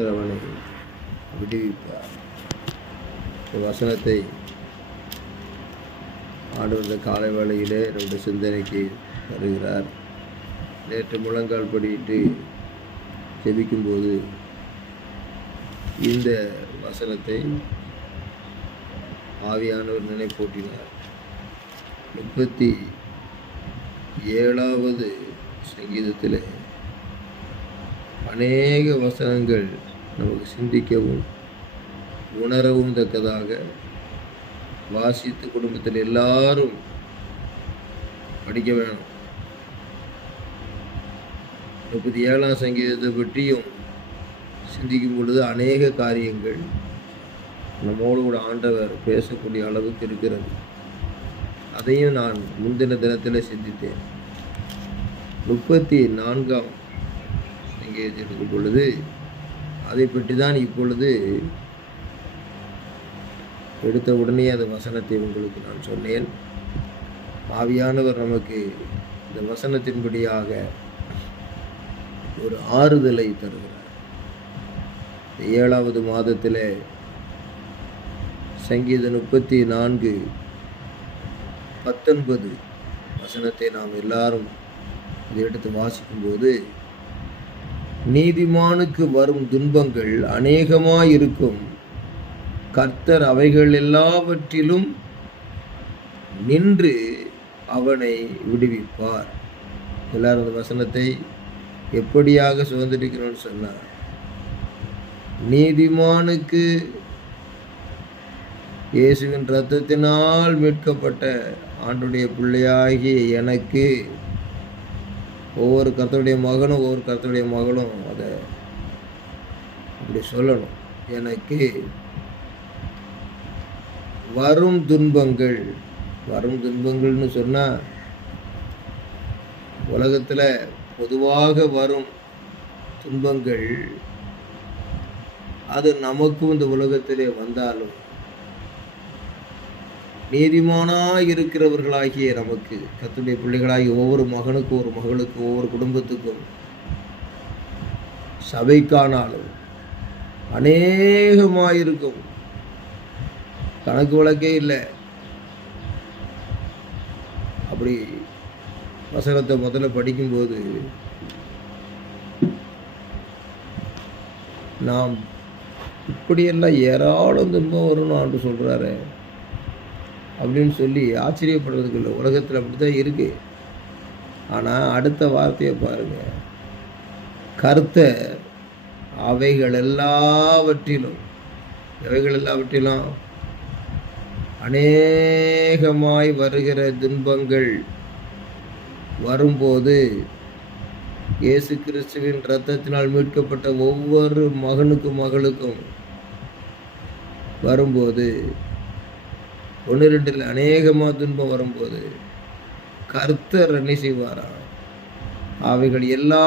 அவனை விடுவிப்பார். இந்த வசனத்தை ஆண்டவர் காலை வேளையிலே ரெண்டு சிந்தனைக்கு வருகிறார். நேற்று முழங்கால் படியிட்டு ஜெபிக்கும்போது இந்த வசனத்தை ஆவியானவர் நினைப்பூட்டினார். 37வது சங்கீதத்தில் அநேக வசனங்கள் நமக்கு சிந்திக்கவும் உணரவும் தக்கதாக வாசித்து குடும்பத்தில் எல்லாரும் படிக்க வேணும். 37ஆம் சங்கீதத்தை பற்றியும் சிந்திக்கும் பொழுது அநேக காரியங்கள் நம்மோடு கூட ஆண்டவர் பேசக்கூடிய அளவுக்கு இருக்கிறது. அதையும் நான் முந்தின தினத்தில் சிந்தித்தேன். 34ஆம் சங்கீதத்தை எடுக்கும் பொழுது அதை பற்றி தான் இப்பொழுது எடுத்த உடனே அந்த வசனத்தை உங்களுக்கு நான் சொன்னேன். ஆவியானவர் நமக்கு இந்த வசனத்தின்படியாக ஒரு ஆறுதலை தருகிறார். 7வது மாதத்தில் சங்கீதம் 34:19 வசனத்தை நாம் எல்லாரும் இதை எடுத்து வாசிக்கும்போது, நீதிமானுக்கு வரும் துன்பங்கள் அநேகமாயிருக்கும், கர்த்தர் அவைகள் எல்லாவற்றிலும் நின்று அவனை விடுவிப்பார். எல்லாரும் அந்த வசனத்தை எப்படியாக சுதந்திரிக்கணும்னு சொன்னார். நீதிமானுக்கு இயேசுவின் இரத்தத்தினால் மீட்கப்பட்ட ஆண்டுடைய பிள்ளையாகிய எனக்கு, ஒவ்வொரு கர்த்தருடைய மகனும் அதை அப்படி சொல்லணும். எனக்கு வரும் துன்பங்கள்னு சொன்னால் உலகத்தில் பொதுவாக வரும் துன்பங்கள் அது நமக்கும் இந்த உலகத்திலே வந்தாலும் நீதிமானாக இருக்கிறவர்களாகிய நமக்கு, கர்த்தருடைய பிள்ளைகளாகிய ஒவ்வொரு மகனுக்கும் ஒரு மகளுக்கும் ஒவ்வொரு குடும்பத்துக்கும் சபைக்கானாலும் அநேகமாயிருக்கும், கணக்கு வழக்கே இல்லை. அப்படி வசனத்தை முதல்ல படிக்கும்போது நாம் இப்படியெல்லாம் ஏராளம் துன்பம் வரும்னு ஆண்டு சொல்கிறாரு அப்படின்னு சொல்லி ஆச்சரியப்படுறதுக்கு இல்லை. உலகத்தில் அப்படி தான் இருக்கு. ஆனால் அடுத்த வார்த்தையை பாருங்க, கர்த்தர் அவைகள் எல்லாவற்றிலும் அநேகமாய் வருகிற துன்பங்கள் வரும்போது, இயேசு கிறிஸ்துவின் இரத்தத்தினால் மீட்கப்பட்ட ஒவ்வொரு மகனுக்கும் மகளுக்கும் வரும்போது, 1-2 அநேகமாக துன்பம் வரும்போது கர்த்தர் என்ன செய்வாரா? அவைகள் எல்லா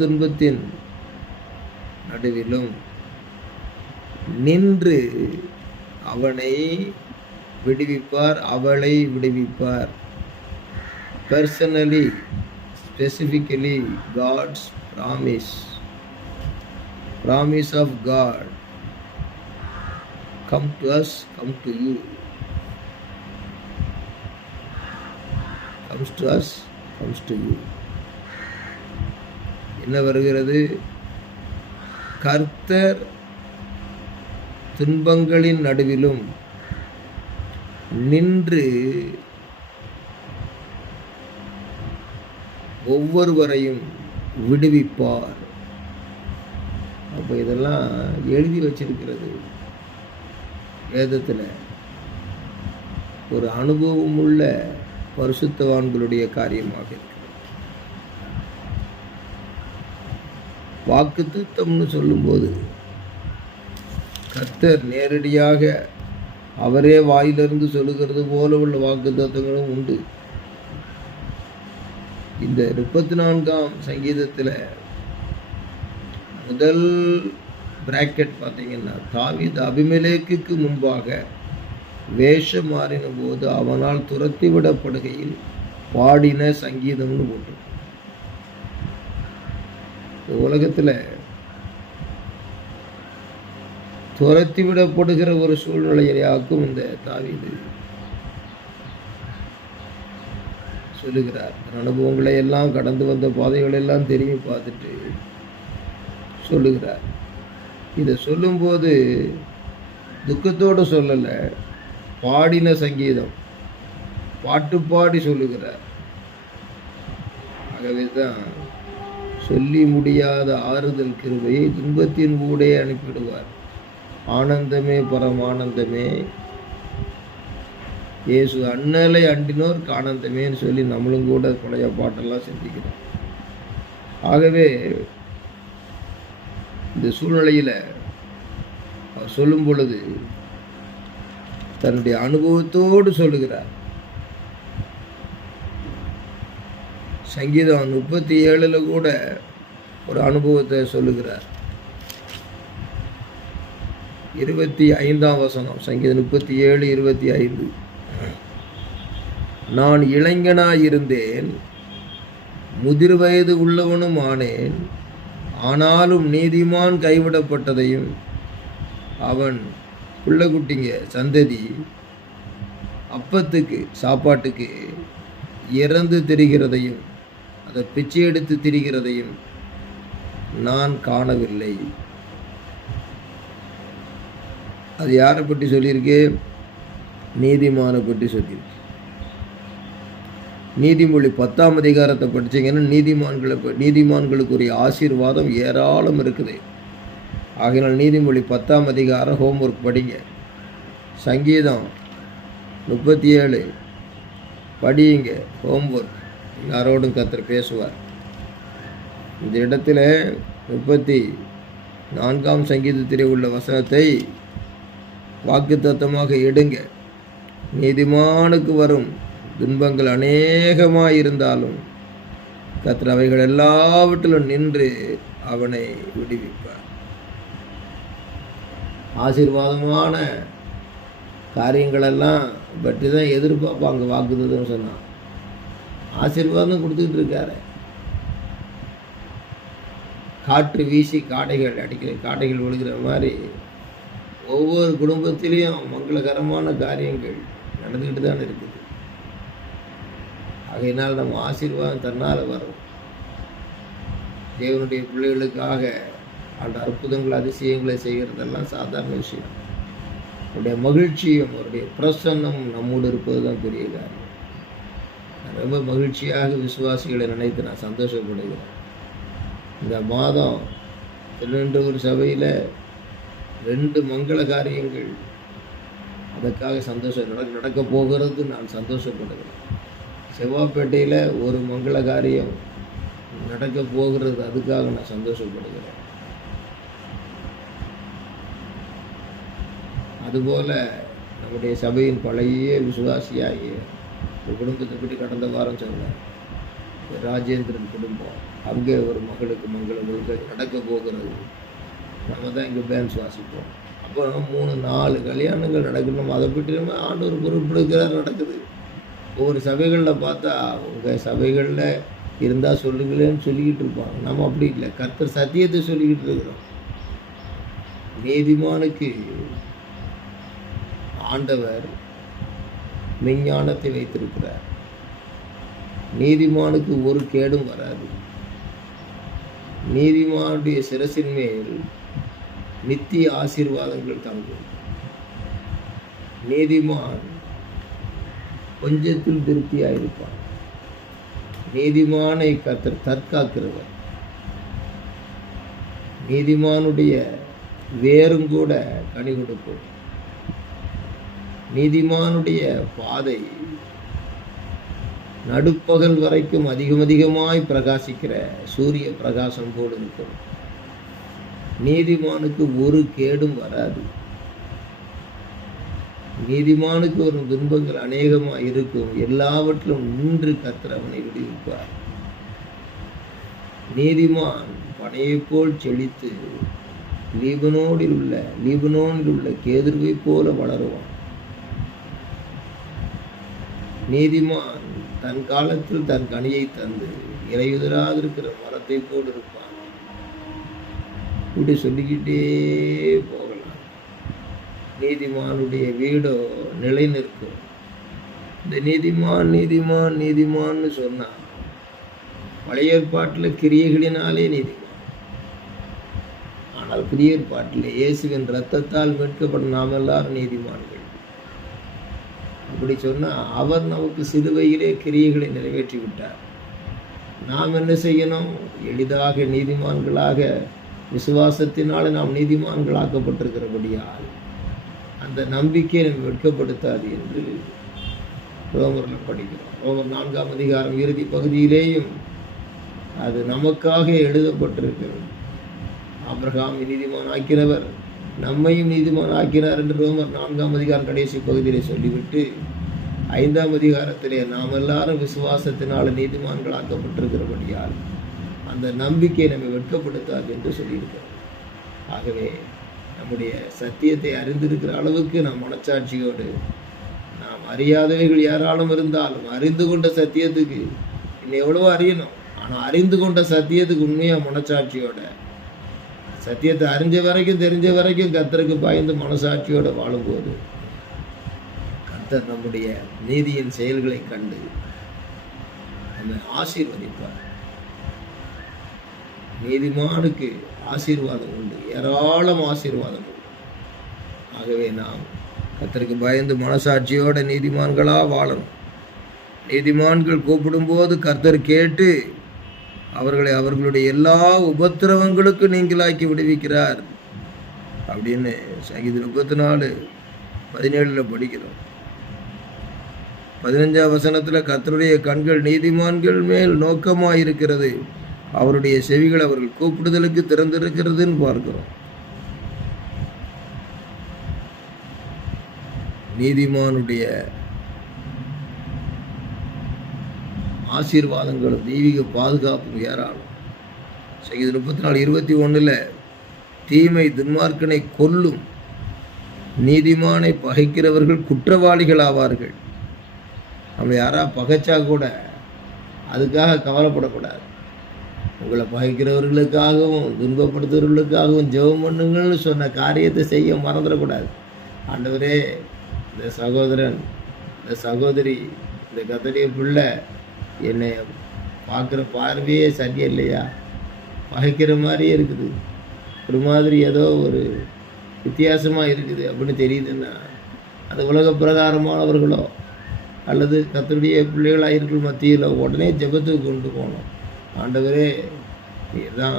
துன்பத்தின் நடுவிலும் நின்று அவனை விடுவிப்பார், அவளை விடுவிப்பார். Personally, specifically, God's promise of God come to us, come to you, comes to us, comes to you. என்ன வருகிறது? கர்த்தர் துன்பங்களின் நடுவிலும் நின்று ஒவ்வொருவரையும் விடுவிப்பார். அப்போ இதெல்லாம் எழுதி வச்சிருக்கிறது வேதத்தில். ஒரு அனுபவம் உள்ள பரிசுத்தவான்களுடைய காரியமாக இருக்கிறது. வாக்குத்தத்தம்னு சொல்லும்போது கர்த்தர் நேரடியாக அவரே வாயிலிருந்து சொல்லுகிறது போல உள்ள வாக்குத்தத்தங்களும் உண்டு. இந்த 34ஆம் சங்கீதத்தில் முதல் பிராக்கெட் பார்த்தீங்கன்னா, தாவீது அபிமெலேக்குக்கு முன்பாக வேஷம் மாறின போது அவனால் துரத்தி விடப்படுகையில் பாடின சங்கீதம்னு போட்டு. உலகத்தில் துரத்தி விடப்படுகிற ஒரு சூழ்நிலையாக்கும் இந்த தாவீது சொல்லுகிறார். அனுபவங்களை எல்லாம் கடந்து வந்த பாதைகளை எல்லாம் திரும்பி பார்த்துட்டு சொல்லுகிறார். இதை சொல்லும்போது துக்கத்தோடு சொல்லலை, பாடின சங்கீதம், பாட்டு பாடி சொல்லுகிறார். ஆகவே தான் சொல்லி முடியாத ஆறுதல் கிருபையை துன்பத்தின் ஊடே அனுப்பிவிடுவார். ஆனந்தமே பரமானந்தமே, இயேசு அண்ணலை அண்டினோருக்கு ஆனந்தமேன்னு சொல்லி நம்மளும் கூட பழைய பாட்டெல்லாம் சிந்திக்கிறோம். ஆகவே இந்த சூழ்நிலையில் அவர் சொல்லும் பொழுது தன்னுடைய அனுபவத்தோடு சொல்லுகிறார். சங்கீதம் 37 கூட ஒரு அனுபவத்தை சொல்லுகிறார். 25ஆம் வசனம், சங்கீதம் 37:25. நான் இளைஞனாயிருந்தேன், முதிர் வயது உள்ளவனும் ஆனேன், ஆனாலும் நீதிமான் கைவிடப்பட்டதையும் அவன் பிள்ளைக்குட்டிங்க சந்ததி அப்பத்துக்கு சாப்பாட்டுக்கு இறந்து திரிகிறதையும் அதை பிச்சை எடுத்து திரிகிறதையும் நான் காணவில்லை. அது யாரை பற்றி சொல்லியிருக்கு? நீதிமானை பற்றி சொல்லியிருக்கு. நீதிமொழி 10ஆம் அதிகாரத்தை படித்தீங்கன்னா நீதிமான்களுக்குரிய ஆசீர்வாதம் ஏராளம் இருக்குது. ஆகையினால் நீதிமொழி 10ஆம் அதிகாரம் ஹோம்ஒர்க் படிங்க. சங்கீதம் 37 படியுங்க, ஹோம்ஒர்க். யாரோடும் கர்த்தர் பேசுவார். இந்த இடத்துல 34ஆம் சங்கீதத்திலே உள்ள வசனத்தை வாக்குத்தத்தமாக எடுங்க. நீதிமானுக்கு வரும் துன்பங்கள் அநேகமாக இருந்தாலும் கர்த்தர் அவைகள் எல்லாவற்றிலும் நின்று அவனை விடுவிப்பார். ஆசீர்வாதமான காரியங்களெல்லாம் பற்றி தான் எதிர்பார்ப்பாங்க வாக்குத்தத்தம் சொன்னான். ஆசீர்வாதம் கொடுத்துக்கிட்டு இருக்காரு. காற்று வீசி காடைகள் விழுகிற மாதிரி ஒவ்வொரு குடும்பத்திலையும் மங்களகரமான காரியங்கள் நடந்துக்கிட்டு தான் இருக்குது. ஆகையினால் நம்ம ஆசீர்வாதம் தன்னால் வரும். தேவனுடைய பிள்ளைகளுக்காக அந்த அற்புதங்கள் அதிசயங்களை செய்கிறதெல்லாம் சாதாரண விஷயம். அவருடைய மகிழ்ச்சியும் அவருடைய பிரசன்னமும் நம்மோடு இருப்பது தான் பெரிய காரியம். நான் ரொம்ப மகிழ்ச்சியாக விசுவாசிகளை நினைத்து நான் சந்தோஷப்படுகிறேன். இந்த மாதம் திருநெல்வேலி சபையில் 2 மங்கள காரியங்கள் அதற்காக நடக்க போகிறது. நான் சந்தோஷப்படுகிறேன். செவ்வாப்பேட்டையில் ஒரு மங்கள காரியம் நடக்க போகிறது. அதுக்காக நான் சந்தோஷப்படுகிறேன். அதுபோல் நம்முடைய சபையின் பழைய விசுவாசியாகிய ஒரு குடும்பத்தை பற்றி கடந்த வாரம் சொன்னேன். ராஜேந்திரன் குடும்பம், அங்கே ஒரு மகளுக்கு மங்களம் நடக்க போகிறது. நம்ம தான் இங்கே பேன்ஸ் வாசிப்போம். அப்போ 3-4 கல்யாணங்கள் நடக்கணும். அதை பற்றி நம்ம ஆண்டவர் பொறுப்பெடுக்கிறார், நடக்குது. ஒவ்வொரு சபைகளில் பார்த்தா உங்கள் சபைகளில் இருந்தால் சொல்லுங்களேன்னு சொல்லிக்கிட்டு இருப்பாங்க. நம்ம அப்படி இல்லை, கர்த்தர் சத்தியத்தை சொல்லிக்கிட்டு இருக்கிறோம். நீதிமானுக்கு ஆண்டவர் மெஞ்ஞானத்தை வைத்திருக்கிறார். நீதிமானுக்கு ஒரு கேடும் வராது. நீதிமானுடைய சிரசின் மேல் நித்திய ஆசீர்வாதங்கள் தங்கும். நீதிமான் கொஞ்சத்தில் திருப்தியாயிருப்பான். நீதிமானை கர்த்தர் தற்காக்கிறவர். நீதிமானுடைய வேரும் கூட கனி கொடுக்கும். நீதிமானுடைய பாதை நடுப்பகல் வரைக்கும் அதிகமாய் பிரகாசிக்கிற சூரிய பிரகாசம் போல் இருக்கும். நீதிமானுக்கு ஒரு கேடும் வராது. நீதிமானுக்கு வரும் துன்பங்கள் அநேகமாக இருக்கும். எல்லாவற்றிலும் நின்று கர்த்தர் அவனை விடுவிப்பார். நீதிமான் பனையை போல் செழித்து லீபனோனில் உள்ள கேதுருவை போல வளருவான். நீதிமான் தன் காலத்தில் தன் கனியை தந்து இலையுதிராதிருக்கிற மரத்தை போல் இருப்பான். இப்படி சொல்லிக்கிட்டே போகலாம். நீதிமானுடைய வீடோ நிலை நிற்கும். இந்த நீதிமான் நீதிமான் நீதிமான்னு சொன்னா பழைய ஏற்பாட்டில் கிரியைகளினாலே நீதிமான். ஆனால் புதிய ஏற்பாட்டில் இயேசுவின் இரத்தத்தால் மீட்கப்படும் நாம் எல்லாரும் நீதிமான்கள். அப்படி சொன்னால் அவர் நமக்கு சிலுவையிலே கிரியைகளை நிறைவேற்றி விட்டார். நாம் என்ன செய்யணும்? எளிதாக நீதிமான்களாக விசுவாசத்தினால் நாம் நீதிமான்களாக்கப்பட்டிருக்கிறபடியால் அந்த நம்பிக்கை நம்ம வெட்கப்படுத்தாது என்று ரோமரில் படிக்கிறோம். ரோமர் 4ஆம் அதிகாரம் இறுதி பகுதியிலேயும் அது நமக்காக எழுதப்பட்டிருக்கிறது. ஆபிரகாமை நீதிமான் ஆக்கினவர் நம்மையும் நீதிமான் ஆக்கினார் என்று ரோமர் 4ஆம் அதிகாரம் கடைசி பகுதியிலே சொல்லிவிட்டு 5ஆம் அதிகாரத்திலே நாம் எல்லாரும் விசுவாசத்தினால் நீதிமான்கள் ஆக்கப்பட்டிருக்கிறபடியால் அந்த நம்பிக்கை நம்மை வெட்கப்படுத்தாது என்று சொல்லியிருக்கிறோம். ஆகவே நம்முடைய சத்தியத்தை அறிந்திருக்கிற அளவுக்கு நாம் மனச்சாட்சியோடு, நாம் அறியாதவைகள் யாராலும் இருந்தாலும் அறிந்து கொண்ட சத்தியத்துக்கு இன்னும் எவ்வளவோ அறியணும், ஆனால் அறிந்து கொண்ட சத்தியத்துக்கு உண்மையாக மனச்சாட்சியோட, சத்தியத்தை அறிஞ்ச வரைக்கும் தெரிஞ்ச வரைக்கும் கர்த்தருக்கு பயந்து மனசாட்சியோடு வாழும்போது கர்த்தர் நம்முடைய நீதியின் செயல்களை கண்டு நம்மை ஆசீர்வதிப்பார். நீதிமானுக்கு ஆசீர்வாதம் உண்டு, ஏராளம் ஆசீர்வாதம் உண்டு. ஆகவே நாம் கர்த்தருக்கு பயந்து மனசாட்சியோட நீதிமான்களாக வாழணும். நீதிமான்கள் கூப்பிடும்போது கர்த்தர் கேட்டு அவர்களை அவர்களுடைய எல்லா உபத்திரவங்களுக்கும் நீங்களாக்கி விடுவிக்கிறார் அப்படின்னு சங்கீதம் 34:17 படிக்கிறோம். 15ஆம் வசனத்தில் கர்த்தருடைய கண்கள் நீதிமான்கள் மேல் நோக்கமாக இருக்கிறது, அவருடைய செவிகள் அவர்கள் கூப்பிடுதலுக்கு திறந்திருக்கிறதுன்னு பார்க்கிறோம். நீதிமானுடைய ஆசீர்வாதங்களும் தெய்வீக பாதுகாப்பும் ஏராளம். சங்கீதம் 34:21 தீமை துன்மார்க்கனை கொல்லும், நீதிமானை பகைக்கிறவர்கள் குற்றவாளிகள் ஆவார்கள். நம்ம யாரா பகைச்சா கூட அதுக்காக கவலைப்படக்கூடாது. உங்களை பகைக்கிறவர்களுக்காகவும் துன்பப்படுத்துறவர்களுக்காகவும் ஜெபம் பண்ணுங்கள்னு சொன்ன காரியத்தை செய்ய மறந்துடக்கூடாது. ஆண்டவரே, இந்த சகோதரன், இந்த சகோதரி, இந்த கர்த்தருடைய பிள்ளை என்னை பார்க்குற பார்வையே சரியில்லையா, பகைக்கிற மாதிரியே இருக்குது, ஒரு மாதிரி ஏதோ ஒரு வித்தியாசமாக இருக்குது அப்படின்னு தெரியுதுன்னா அது உலக பிரகாரமானவர்களோ அல்லது கர்த்தருடைய பிள்ளைகளாக இருக்கிற மத்தியில் உடனே ஜெபத்துக்கு கொண்டு போகணும். ஆண்டவரே, இதுதான்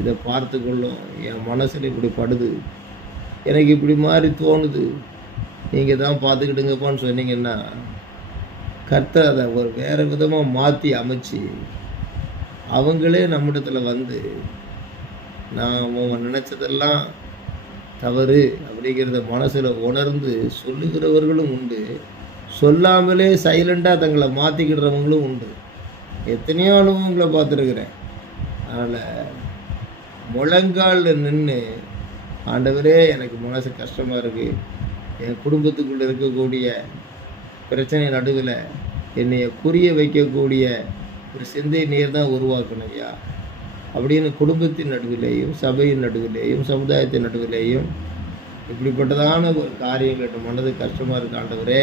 இதை பார்த்து கொள்ளும், என் மனசில் இப்படி படுது, எனக்கு இப்படி மாதிரி தோணுது, நீங்கள் தான் பார்த்துக்கிட்டுங்கப்பான்னு சொன்னீங்கன்னா கர்த்தர் அதை ஒரு வேறு விதமாக மாற்றி அமைச்சு அவங்களே நம்மிடத்தில் வந்து நான் நினச்சதெல்லாம் தவறு அப்படிங்கிறத மனசில் உணர்ந்து சொல்லுகிறவர்களும் உண்டு, சொல்லாமலே சைலண்டாக தங்களை மாற்றிக்கிடுறவங்களும் உண்டு. எத்தனையோ அனுபவங்களை பார்த்துருக்குறேன். அதனால் முழங்காலில் நின்று ஆண்டவரே எனக்கு மனசு கஷ்டமாக இருக்குது, என் குடும்பத்துக்குள்ளே இருக்கக்கூடிய பிரச்சனை நடுவில் என்னைய புரிய வைக்கக்கூடிய ஒரு சிந்தை நீர் தான் உருவாக்கணும் ஐயா அப்படின்னு குடும்பத்தின் நடுவிலேயும் சபையின் நடுவிலேயும் சமுதாயத்தின் நடுவிலேயும் இப்படிப்பட்டதான ஒரு காரியங்கள் என் மனது கஷ்டமாக இருக்கு ஆண்டவரே,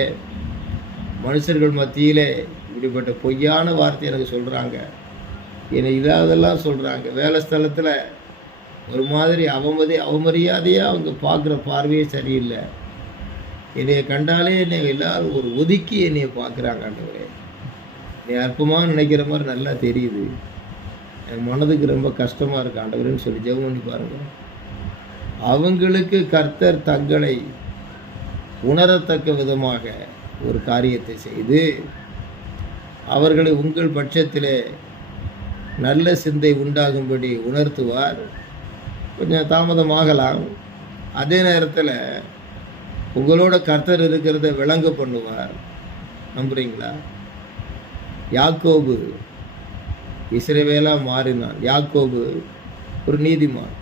மனுஷர்கள் மத்தியிலே இப்படிப்பட்ட பொய்யான வார்த்தை எனக்கு சொல்கிறாங்க, என்னை இல்லாதெல்லாம் சொல்கிறாங்க, வேலை ஸ்தலத்தில் ஒரு மாதிரி அவமரியாதையாக அவங்க பார்க்குற பார்வையே சரியில்லை, என்னைய கண்டாலே என்னை எல்லாரும் ஒரு ஒதுக்கி என்னைய பார்க்குறாங்க ஆண்டவரே, நீ அற்பமாக நினைக்கிற மாதிரி நல்லா தெரியுது, என் மனதுக்கு ரொம்ப கஷ்டமாக இருக்கு ஆண்டவரேன்னு சொல்லி ஜெபம் பண்ணி பாருங்கள். அவங்களுக்கு கர்த்தர் தங்களை உணரத்தக்க விதமாக ஒரு காரியத்தை செய்து அவர்களை உங்கள் பட்சத்திலே நல்ல சிந்தை உண்டாகும்படி உணர்த்துவார். கொஞ்சம் தாமதமாகலாம், அதே நேரத்தில் உங்களோட கர்த்தர் இருக்கிறத விளங்க பண்ணுவார். நம்புறீங்களா? யாக்கோபு இஸ்ரவேலாக மாறினான். யாக்கோபு ஒரு நீதிமான்.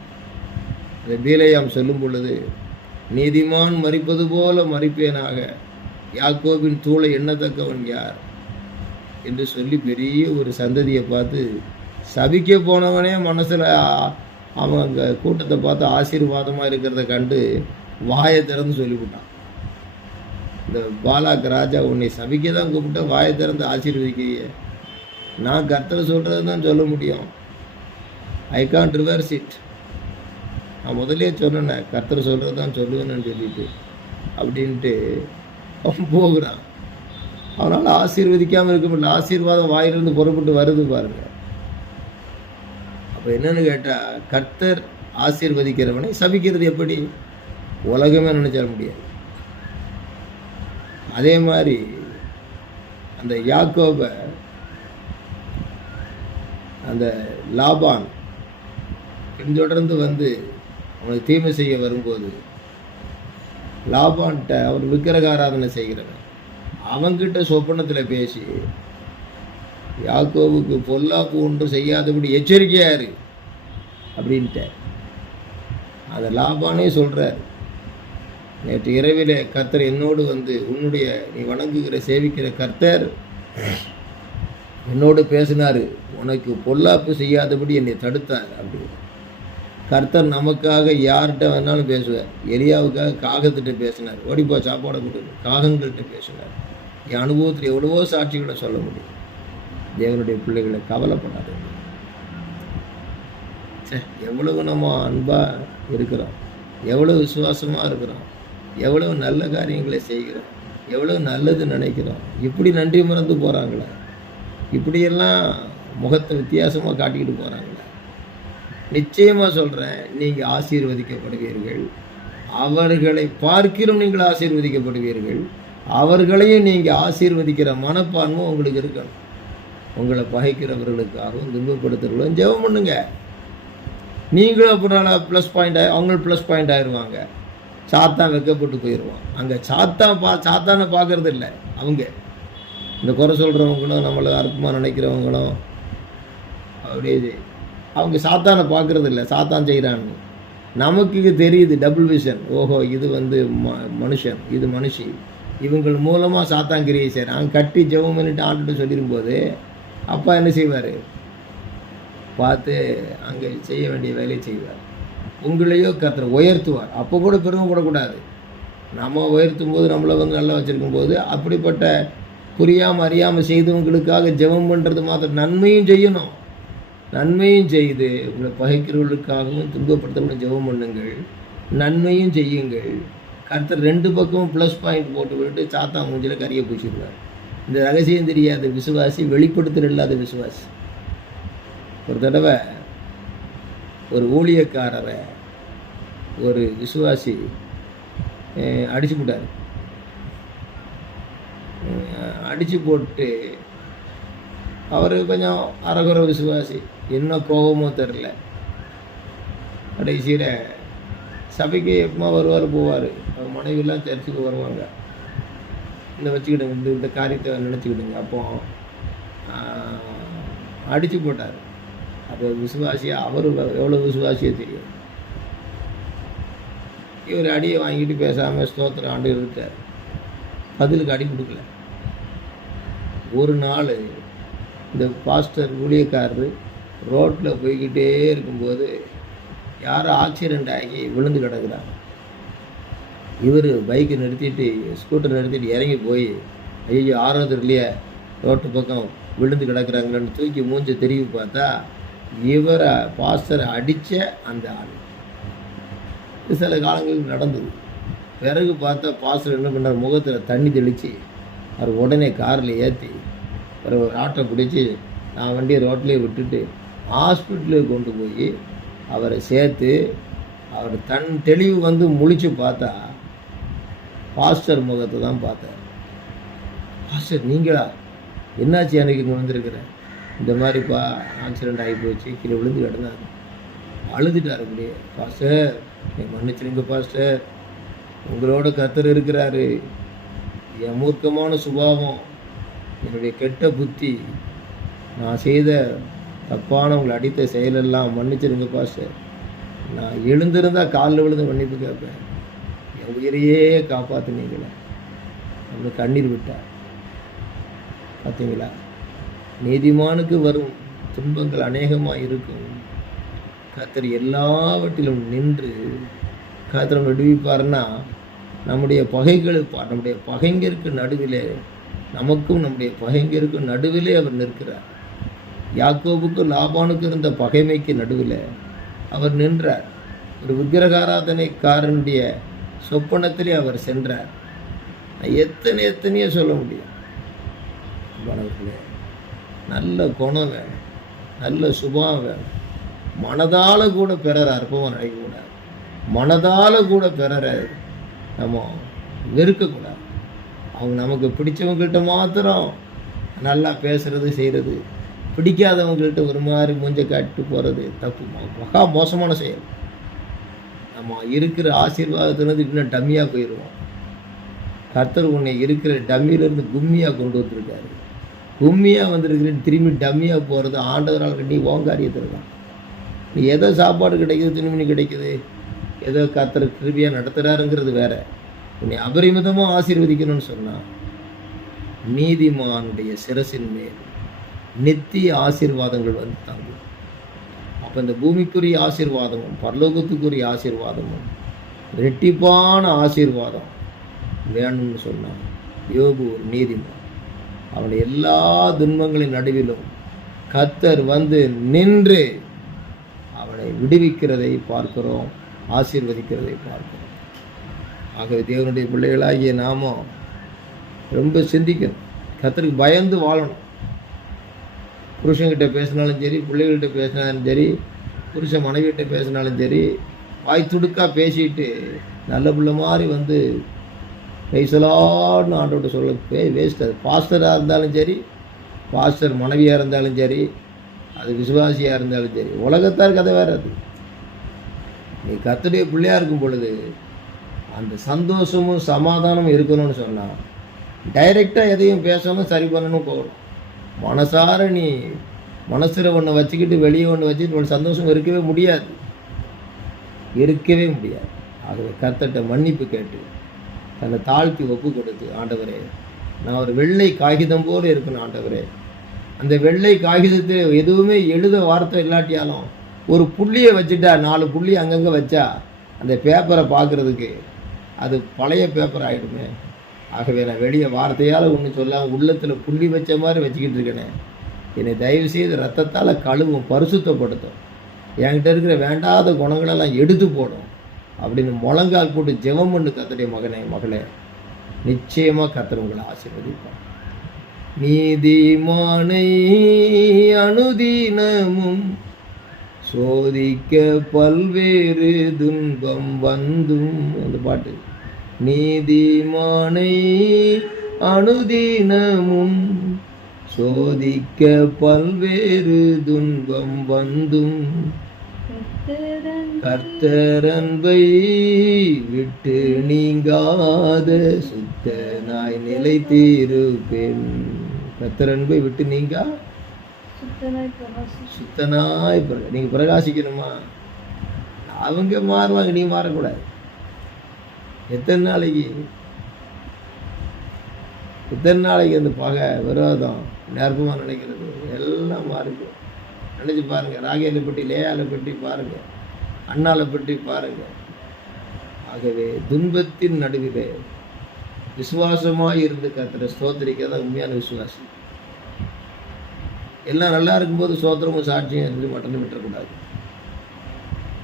அந்த பீலேயாம் சொல்லும் பொழுது நீதிமான் மரிப்பது போல மரிப்பேனாக, யாக்கோபின் தூளை எண்ணத்தக்கவன் யார் என்று சொல்லி பெரிய ஒரு சந்ததியை பார்த்து சபிக்க போனவனே மனசில் அவன் அங்கே கூட்டத்தை பார்த்து ஆசீர்வாதமாக இருக்கிறத கண்டு வாயை திறந்து சொல்லிவிட்டான். இந்த பாலாக் ராஜா உன்னை சபிக்க தான் கூப்பிட்டா வாயை திறந்து ஆசீர்வதிக்கிறியே. நான் கர்த்தர் சொல்கிறது தான் சொல்ல முடியும். I can't reverse it. நான் முதலே சொன்னேன் கர்த்தர் சொல்கிறது தான் சொல்லுவேன்னு சொல்லிட்டு அப்படின்ட்டு அவன் போகிறான். அவனால் ஆசீர்வதிக்காமல் இருக்க முடியல. ஆசீர்வாதம் வாயிலிருந்து புறப்பட்டு வருது பாருங்க. அப்போ என்னன்னு கேட்டால் கர்த்தர் ஆசீர்வதிக்கிறவனை சபிக்கிறது எப்படி? உலகமே நினைச்சால முடியாது. அதே மாதிரி அந்த யாக்கோபை அந்த லாபான் பின்தொடர்ந்து வந்து அவனுக்கு தீமை செய்ய வரும்போது லாபான்கிட்ட அவர் விக்கிரகாராதனை செய்கிறவன் அவங்கிட்ட சொப்பனத்தில் பேசி யாக்கோவுக்கு பொல்லாப்பு ஒன்று செய்யாதபடி எச்சரிக்கையாரு அப்படின்ட்ட அந்த லாபானே சொல்கிறார், நேற்று இரவிலே கர்த்தர் என்னோடு வந்து உன்னுடைய நீ வணங்குகிற சேவிக்கிற கர்த்தர் என்னோடு பேசினார், உனக்கு பொல்லாப்பு செய்யாதபடி என்னை தடுத்தார் அப்படின்னு. கர்த்தர் நமக்காக யார்கிட்ட வேணாலும் பேசுவார். எலியாவுக்காக காகத்திட்ட பேசினார், ஓடிப்போ சாப்பாடை கொடுத்து காகங்கள்கிட்ட பேசினார். என் அனுபவத்தில் எவ்வளவோ சாட்சிகளை சொல்ல முடியும். தேவனுடைய பிள்ளைகளை கவலைப்படாது. எவ்வளவு நம்ம அன்பாக இருக்கிறோம், எவ்வளோ விசுவாசமாக இருக்கிறோம், எவ்வளோ நல்ல காரியங்களை செய்கிறோம், எவ்வளோ நல்லது நினைக்கிறோம். இப்படி நன்றி மறந்து போகிறாங்களே, இப்படியெல்லாம் முகத்தை வித்தியாசமாக காட்டிக்கிட்டு போகிறாங்களே. நிச்சயமாக சொல்கிறேன், நீங்கள் ஆசீர்வதிக்கப்படுவீர்கள். அவர்களை பார்க்கிறோம் நீங்கள் ஆசீர்வதிக்கப்படுவீர்கள். அவர்களையும் நீங்கள் ஆசீர்வதிக்கிற மனப்பான்மை உங்களுக்கு இருக்கணும். உங்களை பகைக்கிறவர்களுக்காகவும் துன்பப்படுத்துறவர்களும் ஜெபம் பண்ணுங்க. நீங்களும் அப்படினால ப்ளஸ் பாயிண்ட் அவங்களும் ப்ளஸ் பாயிண்ட் ஆயிடுவாங்க. சாத்தான் வெக்கப்பட்டு போயிடுவான். அங்கே சாத்தானை பார்க்கறது இல்லை. அவங்க இந்த குறை சொல்கிறவங்களும் நம்மளை அற்பமாக நினைக்கிறவங்களும் அப்படியே அவங்க சாத்தானை பார்க்கறது இல்லை. சாத்தான் செய்கிறான்னு நமக்கு தெரியுது. Double vision. ஓஹோ, இது வந்து மனுஷன், இது மனுஷி, இவங்கள் மூலமாக சாத்தான் கிரியை செய்கிறான். கட்டி ஜெபம் பண்ணிட்டு ஆண்டுட்டு சொல்லிடும்போது அப்பா என்ன செய்வார்? பார்த்து அங்கே செய்ய வேண்டிய வேலையை செய்வார். உங்களையோ கர்த்தர் உயர்த்துவார். அப்போ கூட பெருமைப்படக்கூடாது. நம்ம உயர்த்தும் போது நம்மளை வந்து நல்லா வச்சுருக்கும் போது அப்படிப்பட்ட புரியாமல் அறியாமல் செய்தவங்களுக்காக ஜெபம் பண்ணுறது மாத்திரம் நன்மையும் செய்யணும். நன்மையும் செய்து உங்களை பகைக்கிறவர்களுக்காகவும் துன்பப்படுத்தவங்களும் ஜெபம் பண்ணுங்கள். நன்மையும் செய்யுங்கள். கர்த்தர் ரெண்டு பக்கமும் ப்ளஸ் பாயிண்ட் போட்டு விட்டு சாத்தா மூஞ்சில் கறியை பூச்சிடுவார். இந்த ரகசியம் தெரியாத விசுவாசி, வெளிப்படுத்தல் இல்லாத விசுவாசி. ஒரு தடவை ஒரு ஊழியக்காரரை ஒரு விசுவாசி அடிச்சு போட்டார். அடித்து போட்டு அவர் கொஞ்சம் அரகுற விசுவாசி, என்ன கோபமோ தெரில. கடைசியில் சபைக்கு எப்பமா வருவார் போவார். அவர் மனைவிலாம் சர்ச்சுக்கு வருவாங்க. இந்த வச்சுக்கிடுங்க, இந்த காரியத்தை நினச்சிக்கிடுங்க. அப்போ அடித்து போட்டார். அப்போ விசுவாசியாக அவர் எவ்வளோ விசுவாசியாக தெரியும். இவர் அடியை வாங்கிட்டு பேசாமல் ஸ்தோத்திரம் ஆண்டு இருக்கார். பதிலுக்கு அடி கொடுக்கல. ஒரு நாள் இந்த பாஸ்டர் ஊழியக்காரர் ரோட்டில் போய்கிட்டே இருக்கும்போது யாரோ ஆக்சிடெண்ட் ஆகி விழுந்து கிடக்குறாங்க. இவர் பைக்கை நிறுத்திட்டு ஸ்கூட்டர் நிறுத்திட்டு இறங்கி போய் ஐயோ ஆறாவது இல்லையே ரோட்டு பக்கம் விழுந்து கிடக்குறாங்களேன்னு தூக்கி மூஞ்சி திரும்பி பார்த்தா இவரை பாஸ்டரை அடித்த அந்த ஆள். சில காலங்களுக்கு நடந்தது. பிறகு பார்த்தா பாஸ்டர் என்ன பண்ணார், முகத்தில் தண்ணி தெளித்து அவர் உடனே காரில் ஏற்றி ஒரு ஆட்டோ பிடிச்சி நான் வண்டியை ரோட்லேயே விட்டுட்டு ஹாஸ்பிட்டலுக்கு கொண்டு போய் அவரை சேர்த்து அவர் தன் தெளிவு வந்து முழித்து பார்த்தா பாஸ்டர் முகத்தை தான் பார்த்தார். பாஸ்டர் நீங்களா, என்னாச்சு, எனக்கு இங்கே வந்திருக்கிறேன், இந்த மாதிரிப்பா ஆக்சிடெண்ட் ஆகி போச்சு, கீழே விழுந்து கிடந்தார். அழுதுட்டார் அப்படியே. பாஸ்டர் நீங்கள் மன்னிச்சிருங்க பாஸ்டர், உங்களோட கர்த்தர் இருக்கிறாரு. என் மூர்க்கமான சுபாவம், என்னுடைய கெட்ட புத்தி, நான் செய்த தப்பான உங்களை அடித்த செயலெல்லாம் மன்னிச்சிருங்க பாஸ்டர். நான் எழுந்திருந்தால் காலில் விழுந்து மன்னிப்பு கேட்பேன். என் உயிரையே காப்பாற்றினீங்களே நம்ம கண்ணீர் விட்டார். பார்த்தீங்களா, நீதிமானுக்கு வரும் துன்பங்கள் அநேகமாக இருக்கும். கர்த்தர் எல்லாவற்றிலும் நின்று கர்த்தர் விடுவிப்பாருன்னா நம்முடைய பகைஞருக்கு நடுவிலே, நமக்கும் நம்முடைய பகைஞருக்கும் நடுவிலே அவர் நிற்கிறார். யாக்கோபுக்கும் லாபானுக்கும் இருந்த பகைமைக்கு நடுவில் அவர் நின்றார். ஒரு விக்கிரகாராதனைக்காரனுடைய சொப்பனத்திலே அவர் சென்றார். எத்தனையோ சொல்ல முடியும். நல்ல குணம் வேணும், நல்ல சுபாவம் வேணும். மனதால கூட பிறர் அற்பமாக நினைக்கக்கூடாது. மனதால கூட பிறரை நம்ம வெறுக்கக்கூடாது. அவங்க நமக்கு பிடிச்சவங்ககிட்ட மாத்திரம் நல்லா பேசுறது செய்கிறது, பிடிக்காதவங்கள்ட்ட ஒரு மாதிரி மூஞ்ச காட்டு போகிறது தப்பு, மகா மோசமான செயல். நம்ம இருக்கிற ஆசீர்வாதத்திலிருந்து இன்னும் டம்மியாக போயிடுவோம். கர்த்தர் உன்னை இருக்கிற டம்மியிலேருந்து கும்மியாக கொண்டு வந்துருக்காரு. கும்மியாக வந்திருக்கிறேன் திரும்பி டம்மியாக போகிறது ஆண்டவரால் நீ ஓங்காரியத்தில் தான். நீ எதோ சாப்பாடு கிடைக்குது, துணிமணி கிடைக்குது, ஏதோ கர்த்தர் கிருபியாக நடத்துகிறாருங்கிறது வேற. உன்னை அபரிமிதமாக ஆசீர்வதிக்கணும்னு சொன்னால் நீதிமானுடைய சிரசின் மேல் நித்திய ஆசீர்வாதங்கள் வந்து தங்கும். அப்போ இந்த பூமிக்குரிய ஆசீர்வாதமும் பரலோகத்துக்குரிய ஆசீர்வாதமும் ரெட்டிப்பான ஆசீர்வாதம் வேணும்னு சொன்னான். யோபு ஒரு நீதிமான். அவனுடைய எல்லா துன்பங்களின் நடுவிலும் கர்த்தர் வந்து நின்று அவனை விடுவிக்கிறதை பார்க்கிறோம், ஆசீர்வதிக்கிறதை பார்க்கிறோம். ஆகவே தேவனுடைய பிள்ளைகளாகிய நாமும் ரொம்ப சிந்திக்கணும். கர்த்தருக்கு பயந்து வாழணும். புருஷன்கிட்ட பேசினாலும் சரி, பிள்ளைகள்கிட்ட பேசினாலும் சரி, புருஷன் மனைவிகிட்ட பேசினாலும் சரி, வாய் துடுக்காக பேசிட்டு நல்ல பிள்ளை மாதிரி வந்து கைசலான்னு ஆண்டோட்ட சொல்ல வேஸ்ட். அது பாஸ்டராக இருந்தாலும் சரி, பாஸ்டர் மனைவியாக இருந்தாலும் சரி, அது விசுவாசியாக இருந்தாலும் சரி, உலகத்தார் கதை வேறு. அது நீ கர்த்தருடைய பிள்ளையாக இருக்கும் பொழுது அந்த சந்தோஷமும் சமாதானமும் இருக்கணும்னு சொன்னால் டைரெக்டாக எதையும் பேசணும், சரி பண்ணணும், போகணும். மனசார நீ மனசில் ஒன்று வச்சுக்கிட்டு வெளியே ஒன்று வச்சுக்கிட்டு ஒரு சந்தோஷம் இருக்கவே முடியாது. ஆகவே கர்த்தர்கிட்ட மன்னிப்பு கேட்டு தன்னை தாழ்த்தி ஒப்பு கொடுத்து, ஆண்டவரே நான் ஒரு வெள்ளை காகிதம் போல இருக்கணும் ஆண்டவரே. அந்த வெள்ளை காகிதத்தில் எதுவுமே எழுத வார்த்தை இல்லாட்டியாலும் ஒரு புள்ளியை வச்சுட்டா, 4 புள்ளி அங்கங்கே வச்சா அந்த பேப்பரை பார்க்குறதுக்கு அது பழைய பேப்பர் ஆகிடுமே. ஆகவே நான் வெளியே வார்த்தையால் ஒன்று சொல்லாமல் உள்ளத்தில் புள்ளி வச்ச மாதிரி வச்சுக்கிட்டு இருக்கேனே, என்னை தயவு செய்து ரத்தத்தால் கழுவும், பரிசுத்தப்படுத்தும், என்கிட்ட இருக்கிற வேண்டாத குணங்களெல்லாம் எடுத்து போடும் அப்படின்னு முழங்கால் போட்டு ஜெபம் பண்ணு கர்த்தருடைய மகனே மகளே. நிச்சயமாக கர்த்தர் உங்களை ஆசீர்வதிப்பார். நீதிமானை அனுதினமும் சோதிக்க பல்வேறு துன்பம் வந்தும், அந்த பாட்டு. நீதிமானை அனுதினமும் சோதிக்க பல்வேறு துன்பம் வந்தும் கர்த்தர் அன்பை விட்டு நீங்காத சுத்தனாய் நிலைத்திருப்பேன். கர்த்தர் அன்பை விட்டு நீங்கா சுத்தனாய் நீங்க பிரகாசிக்கணுமா? அவங்க மாறுவாங்க, நீ மாறக்கூடாது. எத்தனை நாளைக்கு அந்த பகை, விரோதம், நெருப்பமாக நினைக்கிறது எல்லாம் மாறிக்கும். நினச்சி பாருங்கள். ராகேலை பற்றி, லேயாலை பற்றி பாருங்கள், அண்ணாலை பற்றி பாருங்கள். ஆகவே துன்பத்தின் நடுவிலே விசுவாசமாக இருந்து கர்த்தரை ஸ்தோத்திரிக்க தான் உண்மையான விசுவாசி. எல்லாம் நல்லா இருக்கும்போது ஸ்தோத்திரமும் சாட்சியும் இருந்து மட்டும் விட்டுறக்கூடாது.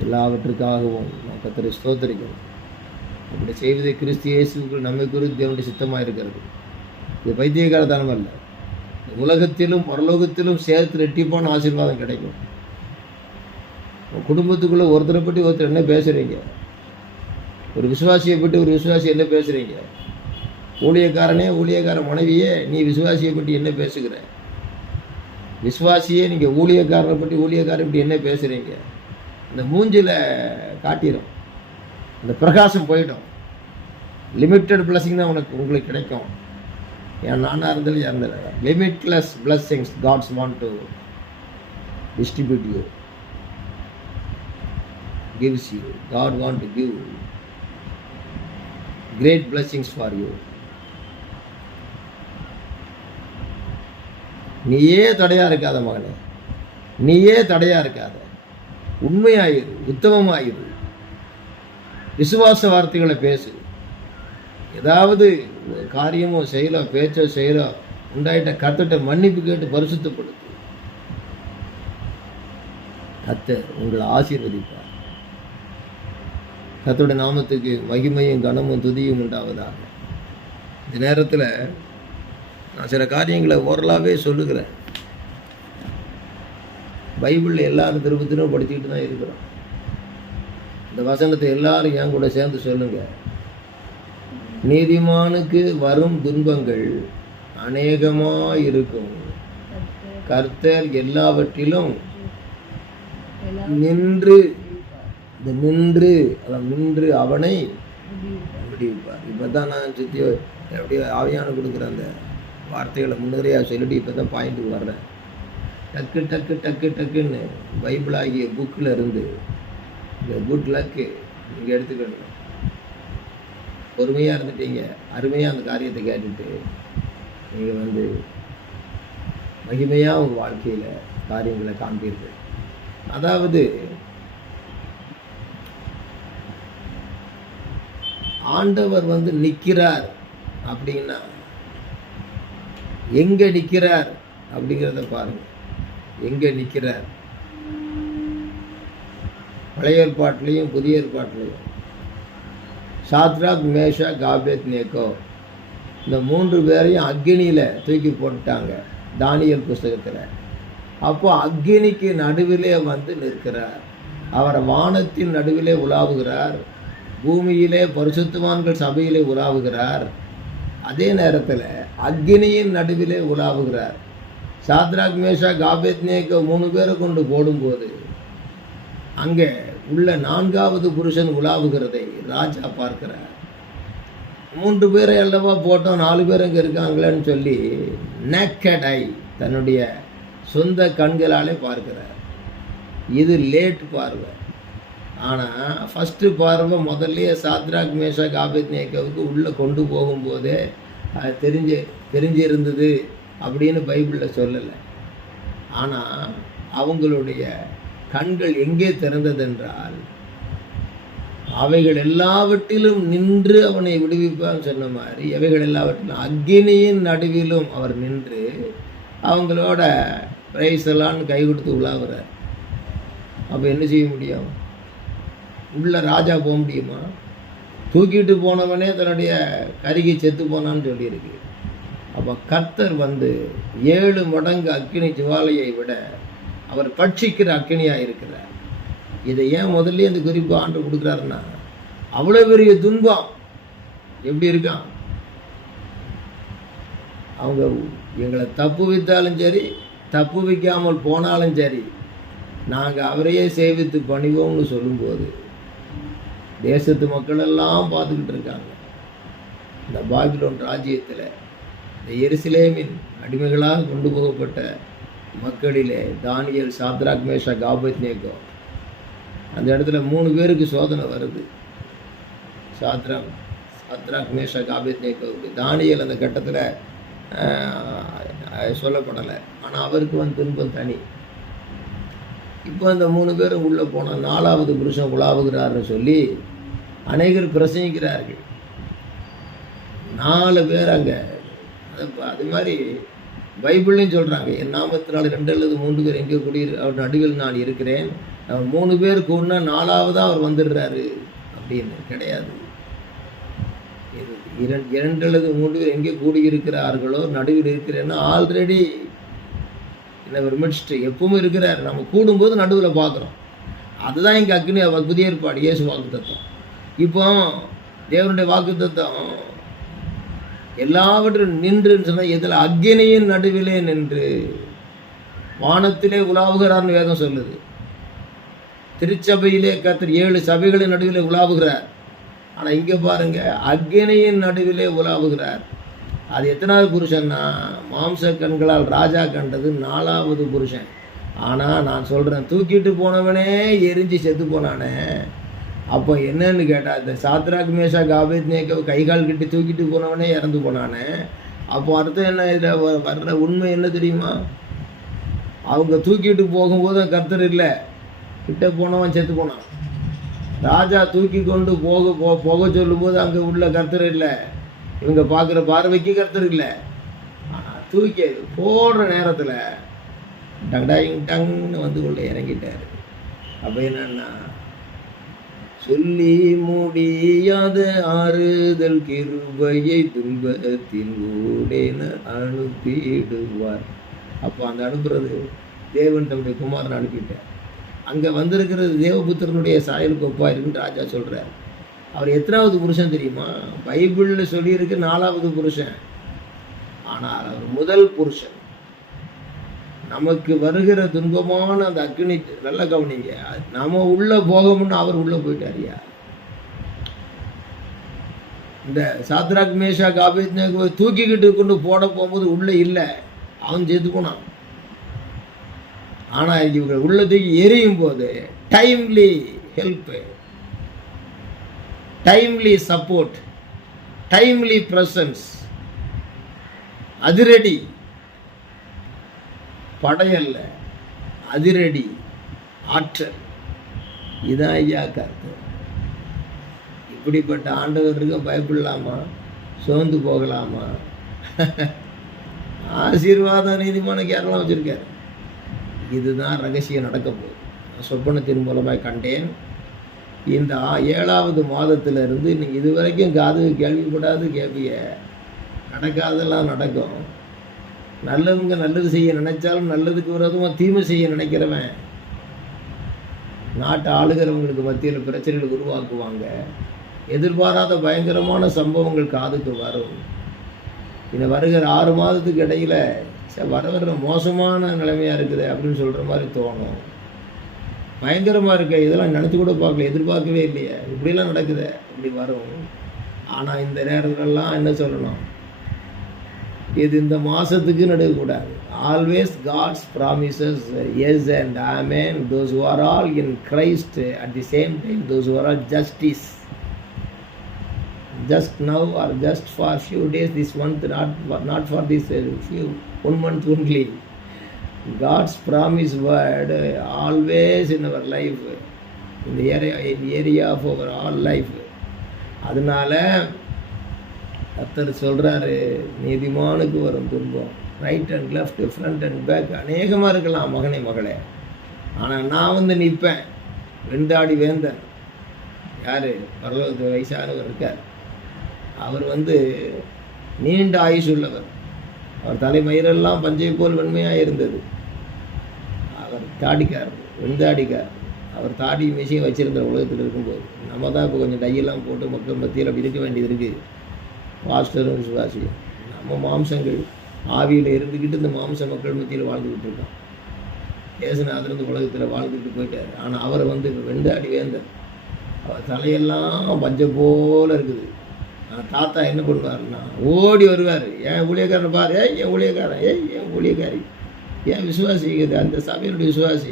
எல்லாவற்றுக்காகவும் நாம் கர்த்தரை ஸ்தோத்திரிக்கணும். அப்படி செய்வதை கிறிஸ்து இயேசுக்குள் நம்மை குறித்து தேவனுடைய சித்தமாக இருக்கிறது. இது பைத்தியக்காரத்தனம் அல்ல. உலகத்திலும் பரலோகத்திலும் சேர்த்து ரெட்டிப்பான ஆசீர்வாதம் கிடைக்கும். குடும்பத்துக்குள்ளே ஒருத்தரை பற்றி ஒருத்தர் என்ன பேசுகிறீங்க? ஒரு விசுவாசியை பற்றி ஒரு விசுவாசி என்ன பேசுகிறீங்க? ஊழியக்கார மனைவியே நீ விசுவாசியை பற்றி என்ன பேசுகிற? விசுவாசியே நீங்கள் ஊழியக்காரனை பற்றி பற்றி என்ன பேசுகிறீங்க? அந்த மூஞ்சில் காட்டிடும், அந்த பிரகாசம் போயிடும். லிமிட்டட் பிளஸிங் தான் உங்களுக்கு கிடைக்கும். ஏன் நானாக இருந்தாலும் இறந்துடுறேன். Limitless blessings God's want to distribute you, gives you. God want to give great blessings for you. நீயே தடையாக இருக்காத மகனே, நீயே தடையாக இருக்காத. உண்மையாயிரு, உத்தமமாயிரு. விசுவாச வார்த்தைகளை பேசு. ஏதாவது காரியமோ செயலோ பேச்சோ செயலோ உண்டாயிட்ட கர்த்தர்கிட்ட மன்னிப்பு கேட்டு பரிசுத்தப்படுத்து. கர்த்தர் உங்களை ஆசீர்வதிப்பார். கர்த்தருடைய நாமத்துக்கு மகிமையும் கனமும் துதியும் உண்டாவதாக. இந்த நேரத்தில் நான் சில காரியங்களை ஓரலாகவே சொல்லுகிறேன். பைபிளில் எல்லாரும் திரும்ப திரும்ப படிச்சுக்கிட்டு தான் இருக்கிறோம். இந்த வசனத்தை எல்லாரும் என் கூட சேர்ந்து சொல்லுங்க. நீதிமானுக்கு வரும் துன்பங்கள் அநேகமாயிருக்கும், கர்த்தர் எல்லாவற்றிலும் நின்று நின்று அவனை விடுவிப்பார். இப்போ தான் நான் சுற்றி எப்படி ஆவியான கொடுக்குற அந்த வார்த்தைகளை முன்னுரையாக சொல்லிட்டு இப்போ தான் பாயிண்ட்டுக்கு வர்றேன். டக்கு டக்கு டக்கு டக்குன்னு பைபிள் ஆகிய புக்கில் இருந்து இந்த குட் லக்கு நீங்கள் எடுத்துக்கணும். பொறுமையாக இருந்துட்டீங்க, அருமையாக அந்த காரியத்தை கேட்டுட்டு நீங்கள் மகிமையாக உங்கள் வாழ்க்கையில் காரியங்களை காண்பீர்கள். அதாவது ஆண்டவர் நிற்கிறார் அப்படின்னா எங்கே நிற்கிறார் அப்படிங்கிறத பாருங்கள். எங்கே நிற்கிறார்? பழைய ஏற்பாட்டிலையும் புதிய ஏற்பாட்டிலையும் சாத்ராக், மேஷாக், ஆபேத்நேகோ இந்த 3 பேரையும் அக்கினியில் தூக்கி போட்டுட்டாங்க தானியேல் புஸ்தகத்தில். அப்போ அக்கினிக்கு நடுவிலே நிற்கிறார். அவர் வானத்தின் நடுவிலே உலாவுகிறார், பூமியிலே பரிசுத்தவான்கள் சபையிலே உலாவுகிறார். அதே நேரத்தில் அக்கினியின் நடுவிலே உலாவுகிறார். சாத்ராக், மேஷாக், ஆபேத்நேகோ 3 பேரை கொண்டு போடும்போது அங்கே உள்ள 4வது புருஷன் உலாவுகிறதை ராஜா பார்க்கிறார். 3 பேரை அல்லவா போட்டோம், 4 பேர் அங்கே இருக்காங்களேன்னு சொல்லி நேக்கட் ஐ தன்னுடைய சொந்த கண்களாலே பார்க்கிறார். இது லேட் பார்வை. ஆனால் ஃபஸ்ட்டு பார்வை முதல்லையே சாத்ராக், மேஷாக், ஆபேத்நேகோவுக்கு உள்ளே கொண்டு போகும்போதே அது தெரிஞ்சிருந்தது அப்படின்னு பைபிளில் சொல்லலை. ஆனால் அவங்களுடைய கண்கள் எங்கே திறந்ததென்றால் அவைகள் எல்லாவற்றிலும் நின்று அவனை விடுவிப்பான்னு சொன்ன மாதிரி அவைகள் எல்லாவற்றிலும் அக்கினியின் நடுவிலும் அவர் நின்று அவங்களோட பிரைஸெல்லாம் கை கொடுத்து உலாவுறார். அப்போ என்ன செய்ய முடியும்? உள்ள ராஜா போக முடியுமா? தூக்கிட்டு போனவனே தன்னுடைய கருகி செத்து போனான்னு சொல்லியிருக்கு. அப்போ கர்த்தர் 7 மடங்கு அக்கினி ஜுவாலையை விட அவர் பட்சிக்கிற அக்கினியாக இருக்கிறார். இதை ஏன் முதல்ல இந்த குறிப்பு ஆண்டு கொடுக்குறாருன்னா, அவ்வளோ பெரிய துன்பம் எப்படி இருக்கான். அவங்க எங்களை தப்பு வைத்தாலும் சரி, தப்பு வைக்காமல் போனாலும் சரி, நாங்கள் அவரையே சேவித்து பணிவோம்னு சொல்லும்போது தேசத்து மக்களெல்லாம் பார்த்துக்கிட்டு இருக்காங்க. இந்த பாபிலோன் ராஜ்யத்தில் இந்த எருசலேமின் அடிமைகளாக கொண்டு போகப்பட்ட மக்களிலே தானியேல், சாத்ராக், மேஷாக், ஆபேத்நேகோ அந்த இடத்துல 3 பேருக்கு சோதனை வருது. Shadrach, Meshach, ஆபேத்நேகோவுக்கு. தானியேல் அந்த கட்டத்தில் சொல்லப்படலை. ஆனால் அவருக்கு துன்பம் தனி. இப்போ அந்த 3 பேரும் உள்ளே போனால் 4வது புருஷன் உலாவுகிறார்னு சொல்லி அநேகர் பிரசங்கிக்கிறார்கள். 4 பேர் அங்கே அது மாதிரி பைபிள்லையும் சொல்கிறாங்க, என் நாமத்தினால் 2 அல்லது 3 பேர் எங்கே அவர் நடுவில் நான் இருக்கிறேன். 3 பேர் கூடனா 4வதாக அவர் வந்துடுறாரு அப்படின்னு கிடையாது. 2 அல்லது 3 பேர் எங்கே கூடியிருக்கிறார்களோ நடுவில் இருக்கிறேன்னா ஆல்ரெடி விமர்சிட்டு எப்பவும் இருக்கிறார். நம்ம கூடும்போது நடுவில் பார்க்குறோம். அதுதான் இங்கே அக்னி புதிய ஏற்பாடு இயேசு வாக்குத்தத்தம். இப்போ தேவனுடைய வாக்குத்தத்தம் எல்லாவற்றும் நின்றுன்னு சொன்னால் இதில் அக்னியின் நடுவிலே நின்று வானத்திலே உலாவுகிறார்னு வேதம் சொல்லுது. திருச்சபையிலே கர்த்தர் 7 சபைகளின் நடுவிலே உலாவுகிறார். ஆனால் இங்கே பாருங்கள், அக்னியின் நடுவிலே உலாவுகிறார். அது எத்தனாவது புருஷன்னா, மாம்ச கண்களால் ராஜா கண்டது 4வது புருஷன். ஆனால் நான் சொல்கிறேன், தூக்கிட்டு போனவனே எரிஞ்சு செத்து போனானே. அப்போ என்னன்னு கேட்டால், இந்த சாத்ராக், மேஷாக், ஆபேத்நேகோ கைகால் கட்டி தூக்கிட்டு போனவனே இறந்து போனானே. அப்போ அர்த்தம் என்ன? இதில் வர்ற உண்மை என்ன தெரியுமா? அவங்க தூக்கிட்டு போகும்போது கர்த்தர் இல்லை, கிட்ட போனவன் செத்து போனான். ராஜா தூக்கி கொண்டு போக சொல்லும்போது அங்கே உள்ள கர்த்தர் இல்லை, இவங்க பார்க்குற பார்வைக்கு கர்த்தர் இல்லை. ஆனால் தூக்கி போடுற நேரத்தில் டங்னு வந்து உள்ள இறங்கிட்டார். அப்போ என்னன்னா, சொல்லி முடியாத ஆறுதல் கிருபையை துன்பத்தின் ஊடேன அனுப்பிடுவார். அப்போ அந்த அனுப்புறது தேவன் தம்முடைய குமாரன் அனுப்பிட்டார். அங்கே வந்திருக்கிறது தேவபுத்திரனுடைய சாயலுக்கு ஒப்பா இருக்குன்னு ராஜா சொல்கிறார். அவர் எத்தனாவது புருஷன் தெரியுமா? பைபிளில் சொல்லியிருக்கு 4வது புருஷன். ஆனால் அவர் முதல் புருஷன். நமக்கு வருகிற துன்பமான அந்த அக்னி நல்ல கவனிங்க, நம்ம உள்ள போகணும்னு அவர் உள்ள போயிட்டாரியா. இந்த சாத்ராக் மேஷாக் ஆபேத்நேகோவை தூக்கிக்கிட்டு கொண்டு போட போகும்போது உள்ள இல்லை, அவன் செத்து போனான். ஆனால் இவங்க உள்ளதுக்கு எரியும் போது timely help, timely support, timely presence, அதிரடி படையல்ல, அதிரடி ஆற்றல். இதான் ஐயா கருத்து. இப்படிப்பட்ட ஆண்டவருக்கு பயப்படலாமா? சோர்ந்து போகலாமா? ஆசீர்வாத நீதிமானுக்கு யாரெல்லாம் வச்சிருக்காரு. இதுதான் ரகசியம் நடக்க போகுது. சொப்பனத்தின் மூலமாய் கண்டேன். இந்த 7வது மாதத்திலிருந்து நீங்கள் இதுவரைக்கும் காது கேள்விப்படாது கேட்பீங்க. நடக்காதெல்லாம் நடக்கும். நல்லவங்க நல்லது செய்ய நினைச்சாலும் நல்லதுக்கு விரோதமாக தீமை செய்ய நினைக்கிறவன் நாட்டை ஆளுகிறவங்களுக்கு மத்தியில் பிரச்சனைகள் உருவாக்குவாங்க. எதிர்பாராத பயங்கரமான சம்பவங்கள் காதுக்கு வரும். இன்னும் வருகிற 6 மாதத்துக்கு இடையில் வர மோசமான நிலைமையாக இருக்குது அப்படின்னு சொல்கிற மாதிரி தோணும். பயங்கரமாக இருக்க, இதெல்லாம் நினச்சி கூட பார்க்கல, எதிர்பார்க்கவே இல்லையே, இப்படிலாம் நடக்குது, இப்படி வரும். ஆனால் இந்த நேரத்துலலாம் என்ன சொல்லணும், இது இந்த மாதத்துக்கு நடக்கக்கூடாது. Always God's promises yes and amen. Those who are all in Christ at the same time those who are all justice. Just now or just for few days this month, not for this few 1 month only. God's promise word always in our life, in the area of our all life. அதனால கர்த்தர் சொல்றாரு, நீதிமானுக்கு வரும் துன்பம் right and left, front and back அநேகமாக இருக்கலாம் மகனே மகளே. ஆனால் நான் வந்து நிற்பேன், வெந்தாடி வேந்தன். யார்? பரலோகத்து வயசானவர் இருக்கார். அவர் வந்து நீண்ட ஆயுஷ் உள்ளவர். அவர் தலைமயிரெல்லாம் பஞ்சை போல் வெண்மையாக இருந்தது. அவர் தாடிக்கார், வெண்தாடிக்கார். அவர் தாடி மிஷின் வச்சுருந்த உலகத்தில் இருக்கும்போது நம்ம தான் இப்போ கொஞ்சம் டையெல்லாம் போட்டு மக்கள் மத்தியில் அப்படி இருக்க வேண்டியது இருக்குது. பாஸ்டரும் விசுவாசியும் நம்ம மாம்சங்கள் ஆவியில் இருந்துக்கிட்டு இந்த மாம்ச மக்கள் மத்தியில் வாழ்ந்துக்கிட்டு இருக்கோம். ஏசுநாதர் இந்த உலகத்தில் வாழ்ந்துக்கிட்டு போயிட்டார். ஆனால் அவரை வந்து வெண்தாடி வேந்தர். அவர் தலையெல்லாம் பஞ்சை போல் இருக்குது. தாத்தா என்ன பண்ணுவாருன்னா ஓடி வருவார். என் ஊழியக்காரனை பாரு, என் ஊழியக்காரன், என் ஊழியக்காரி, என் விசுவாசி, அந்த சபையினுடைய விசுவாசி,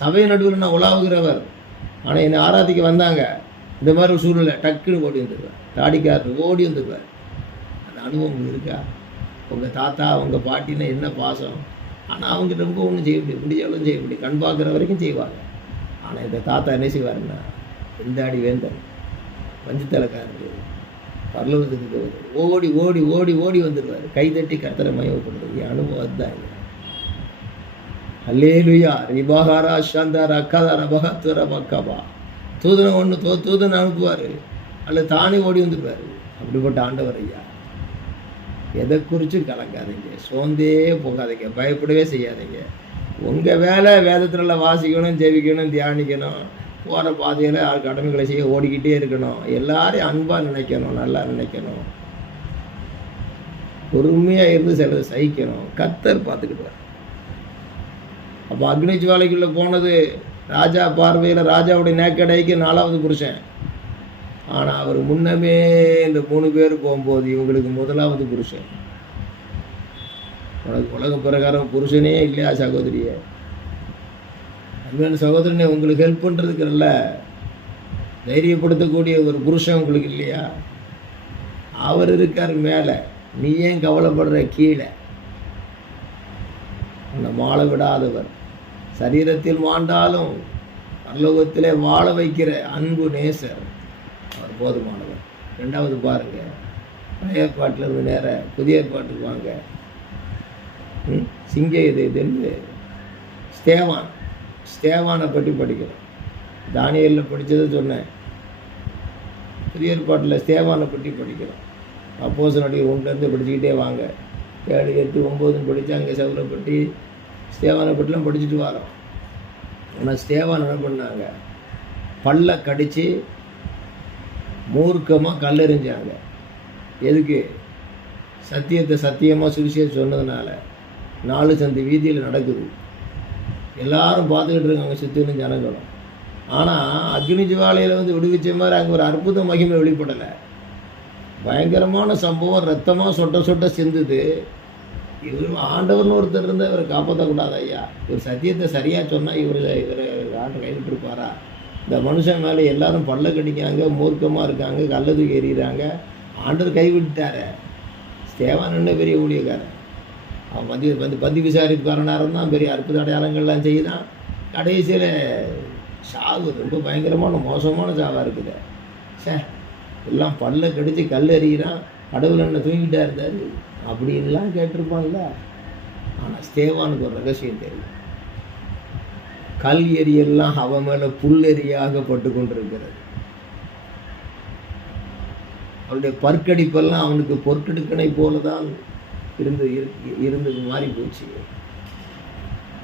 சபை நடுவில் நான் உலாவுகிறவர். ஆனால் என்னை ஆராதிக்க வந்தாங்க. இந்த மாதிரி ஒரு சூழ்நிலை டக்குன்னு ஓடி வந்துடுவார். தாடிக்காரர் ஓடி வந்துடுவார். அந்த அனுபவம் இருக்கா? உங்கள் தாத்தா உங்கள் பாட்டின்னா என்ன பாசம். ஆனால் அவங்க ரொம்ப ஒன்றும் செய்ய முடியும், முடிஞ்சாலும் செய்ய முடியும், கண் பார்க்குற வரைக்கும் செய்வாங்க. ஆனால் இந்த தாத்தா என்ன செய்வாருன்னா வெந்தாடி வேந்தன், வஞ்சித்தலைக்காரர், பரலோகத்துக்கு ஓடி ஓடி ஓடி ஓடி வந்துடுவார். கைதட்டி கர்த்தரை மயப்படுறது என் அனுபவம் அதுதான். அல்லேலுயா ரிபஹாரா ஷந்தாரா அக்காதாரா பகத்துவரா பக்காபா. தூதனை ஒன்று தூதனை அனுப்புவார், அல்லது தானே ஓடி வந்துடுவார். அப்படிப்பட்ட ஆண்டவர் ஐயா. எதை குறித்தும் கலங்காதீங்க, சோர்ந்தே போகாதீங்க, பயப்படவே செய்யாதீங்க. உங்கள் வேலை வேதத்தில் வாசிக்கணும், ஜெபிக்கணும், தியானிக்கணும், போகிற பாதையில் கடமைகளை செய்ய ஓடிக்கிட்டே இருக்கணும். எல்லாரையும் அன்பாக நினைக்கணும், நல்லா நினைக்கணும், பொறுமையாக இருந்து சிலதை சகிக்கணும். கர்த்தர் பார்த்துக்கிட்டார். அப்போ அக்னி ஜுவாலைக்குள்ளே போனது ராஜா பார்வையில் ராஜாவுடைய நேக்கடைக்கு 4வது புருஷன். ஆனால் அவர் முன்னமே இந்த 3 பேர் போகும்போது இவங்களுக்கு 1வது புருஷன். உனக்கு உலக பிரகாரம் புருஷனே இல்லையா சகோதரியே? அன்பான சகோதரனே, உங்களுக்கு ஹெல்ப் பண்ணுறதுக்குல்ல தைரியப்படுத்தக்கூடிய ஒரு புருஷன் உங்களுக்கு இல்லையா? அவர் இருக்கார் மேலே, நீ ஏன் கவலைப்படுற? கீழே உன்னை மாள விடாதவர், சரீரத்தில் மாண்டாலும் பரலோகத்திலே வாழ வைக்கிற அன்பு நேசர், அவர் போதுமானவர். ரெண்டாவது பாருங்க, பழைய ஏற்பாட்டில் இருந்து நேர புதிய ஏற்பாட்டுக்கு வாங்க. சிங்க இதுன்னு ஸ்தேவானை பற்றி படிக்கிறோம். தானியேலில் படித்ததை சொன்னேன். புதிய ஏற்பாட்டில் ஸ்தேவானை பற்றி படிக்கிறோம். அப்போஸ்தலர் 1 படிச்சுக்கிட்டே வாங்க. 7, 8, 9 படித்து அங்கே சவுலை பற்றி ஸ்தேவானை பற்றிலாம் படிச்சுட்டு வரோம். ஆனால் ஸ்தேவான் என்ன பண்ணாங்க, பல்ல கடித்து மூர்க்கமாக கல்லெறிஞ்சாங்க. எதுக்கு? சத்தியத்தை சத்தியமாக சுவிசேஷம் சொன்னதுனால. 4 சந்தி வீதியில் நடக்குது, எல்லாரும் பார்த்துக்கிட்டு இருக்காங்க சுற்றிலும் ஜனங்களும். ஆனால் அக்னி ஜுவாலையில் விடுவிச்ச மாதிரி அங்கே ஒரு அற்புத மகிமை வெளிப்படலை. பயங்கரமான சம்பவம், ரத்தமாக சொட்ட சொட்ட சிந்துது. இவர் ஆண்டவர்னு ஒருத்தர் இருந்தால் இவரை காப்பாற்றக்கூடாது ஐயா. இவர் சத்தியத்தை சரியாக சொன்னால் இவரை ஆண்டு கைவிட்டுருப்பாரா? இந்த மனுஷன் மேலே எல்லாரும் பல்ல கடிக்காங்க, மூர்க்கமாக இருக்காங்க, கல்லதுக்கு எறிகிறாங்க. ஆண்டவர் கைவிட்டார. ஸ்தேவான் என்ன பெரிய ஊழியக்காரன். அவன் பந்தி விசாரிப்பார நேரம் தான் பெரிய அற்புத அடையாளங்கள்லாம் செய்தான். கடைசியில் சாவு ரொம்ப பயங்கரமான மோசமான சாவாக இருக்குது. எல்லாம் பல்ல கடித்து கல் எறிகிறான், கடவுள் என்ன தூங்கிட்டா இருந்தார் அப்படின்லாம் கேட்டிருப்பான்ல. ஆனால் ஸ்தேவானுக்கு ஒரு ரகசியம் தெரியும். கல் எரியெல்லாம் அவன் மேலே புல் எரியாக பட்டு கொண்டிருக்கிறது. அவனுடைய பற்கடிப்பெல்லாம் அவனுக்கு பொற்கெடுக்கனை போல தான் இருந்தது மாறி போச்சு.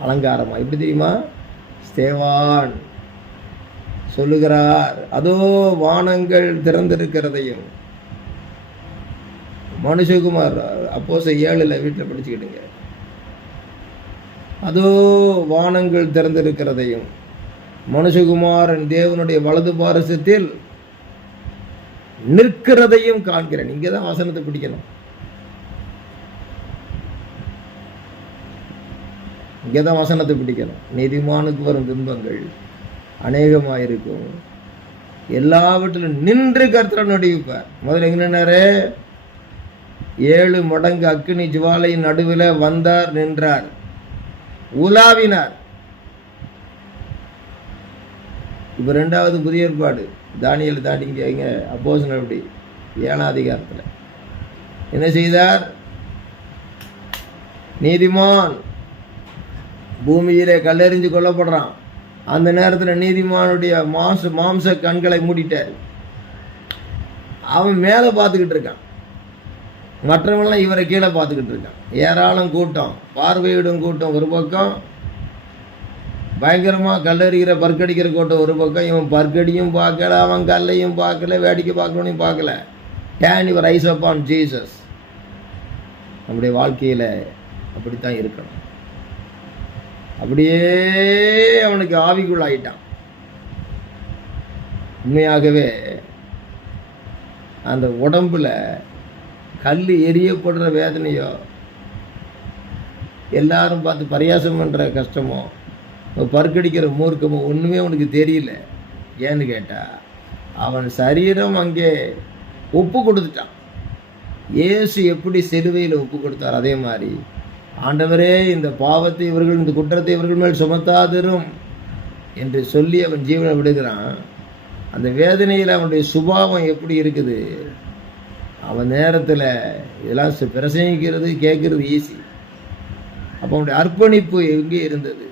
அலங்காரமா எப்படி தெரியுமா? ஸ்தேவான் சொல்லுகிறார், அதோ வானங்கள் திறந்திருக்கிறதையும். மனுஷகுமார் அப்போஸ்தலர் 7 வீட்டில் படிச்சுக்கிட்டுங்க. அதோ வானங்கள் திறந்திருக்கிறதையும் மனுஷகுமாரன் தேவனுடைய வலது பாரசத்தில் நிற்கிறதையும் காண்கிறேன். இங்கே தான் வசனத்தை பிடிக்கணும். இங்கே தான் வசனத்தை பிடிக்கணும். நீதிமானுக்கு வரும் துன்பங்கள் அநேகமாயிருக்கும், எல்லாவற்றிலும் நின்று கர்த்தர் நடிப்பார். முதல்ல எங்க நின்னாரு? 7 மடங்கு அக்கினி ஜுவாலையின் நடுவில் வந்தார், நின்றார், உலாவினார். இப்போ 2வது புதிய ஏற்பாடு தானியேல் தாண்டிங்க. அப்போஸ்தலர் அப்படி 7ஆம் அதிகாரத்தில் என்ன செய்தார்? நீதிமான் பூமியிலே கல்லெறிஞ்சு கொல்லப்படுறான். அந்த நேரத்தில் நீதிமானுடைய மாம்ச கண்களை மூடிட்டார். அவன் மேலே பார்த்துக்கிட்டு இருக்கான், மற்றவங்களாம் இவரை கீழே பார்த்துக்கிட்டு இருக்கான். ஏராளம் கூட்டம், பார்வையிடும் கூட்டம் ஒரு பக்கம், பயங்கரமாக கல்லறிகிற பற்கடிக்கிற கூட்டம் ஒரு பக்கம். இவன் பற்கடியும் பார்க்கல, அவன் கல்லையும் பார்க்கல, வேடிக்கை பார்க்கணும்னு பார்க்கல. Can your eyes upon Jesus. நம்முடைய வாழ்க்கையில் அப்படித்தான் இருக்கணும். அப்படியே அவனுக்கு ஆவிக்குள்ளாயிட்டான். உண்மையாகவே அந்த உடம்புல கல் எரியப்படுற வேதனையோ, எல்லாரும் பார்த்து பரியாசம் பண்ணுற கஷ்டமோ, பற்கடிக்கிற மூர்க்கமோ ஒன்றுமே அவனுக்கு தெரியல. ஏன்னு கேட்டால் அவன் சரீரம் அங்கே ஒப்பு கொடுத்துட்டான். இயேசு எப்படி சிலுவையில் ஒப்பு கொடுத்தார், அதே மாதிரி ஆண்டவரே இந்த பாவத்தை இவர்கள், இந்த குற்றத்தை இவர்கள் மேல் சுமத்தாதிரும் என்று சொல்லி அவன் ஜீவனை விடுகிறான். அந்த வேதனையில் அவனுடைய சுபாவம் எப்படி இருக்குது. அவன் நேரத்தில் இதெல்லாம் பிரசங்கிக்கிறது கேட்கறது ஈஸி. அப்போ அவனுடைய அர்ப்பணிப்பு எங்கே இருந்தது?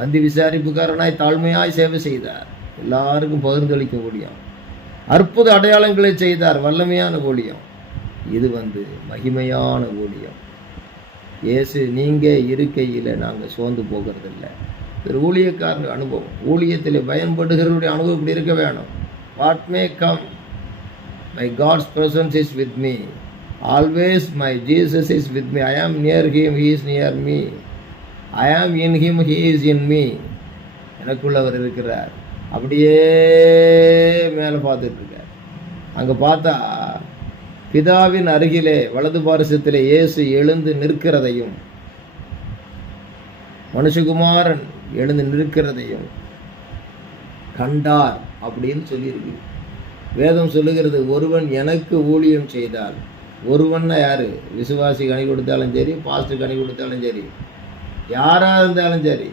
வந்து விசாரிப்புக்காரனாய் தாழ்மையாய் சேவை செய்தார், எல்லாருக்கும் பகிர்ந்தளிக்க ஊழியம், அற்புத அடையாளங்களை செய்தார், வல்லமையான ஊழியம். இது மகிமையான ஊழியம். இயேசு நீங்கள் இருக்கையில் நாங்கள் சோர்ந்து போகிறதில்லை. ஒரு ஊழியக்காரன் அனுபவம், ஊழியத்தில் பயன்படுகிறவருடைய அனுபவம் இப்படி இருக்க வேணும். What may come, my God's presence is with me always, my Jesus is with me, I am near him, he is near me, I am in him, he is in me. எனக்குள்ள அவர் இருக்கிறார். அப்படியே மேலே பார்த்துட்ருக்கார். அங்கே பார்த்தா பிதாவின் அருகிலே வலது பாரசத்திலே இயேசு எழுந்து நிற்கிறதையும், மனுஷகுமாரன் எழுந்து நிற்கிறதையும் கண்டார் அப்படின்னு சொல்லியிருக்கு. வேதம் சொல்லுகிறது, ஒருவன் எனக்கு ஊழியம் செய்தால், ஒருவன்னா யாரு? விசுவாசி கனி கொடுத்தாலும் சரி, பாஸ்டர் கனி கொடுத்தாலும் சரி, யாராக இருந்தாலும் சரி,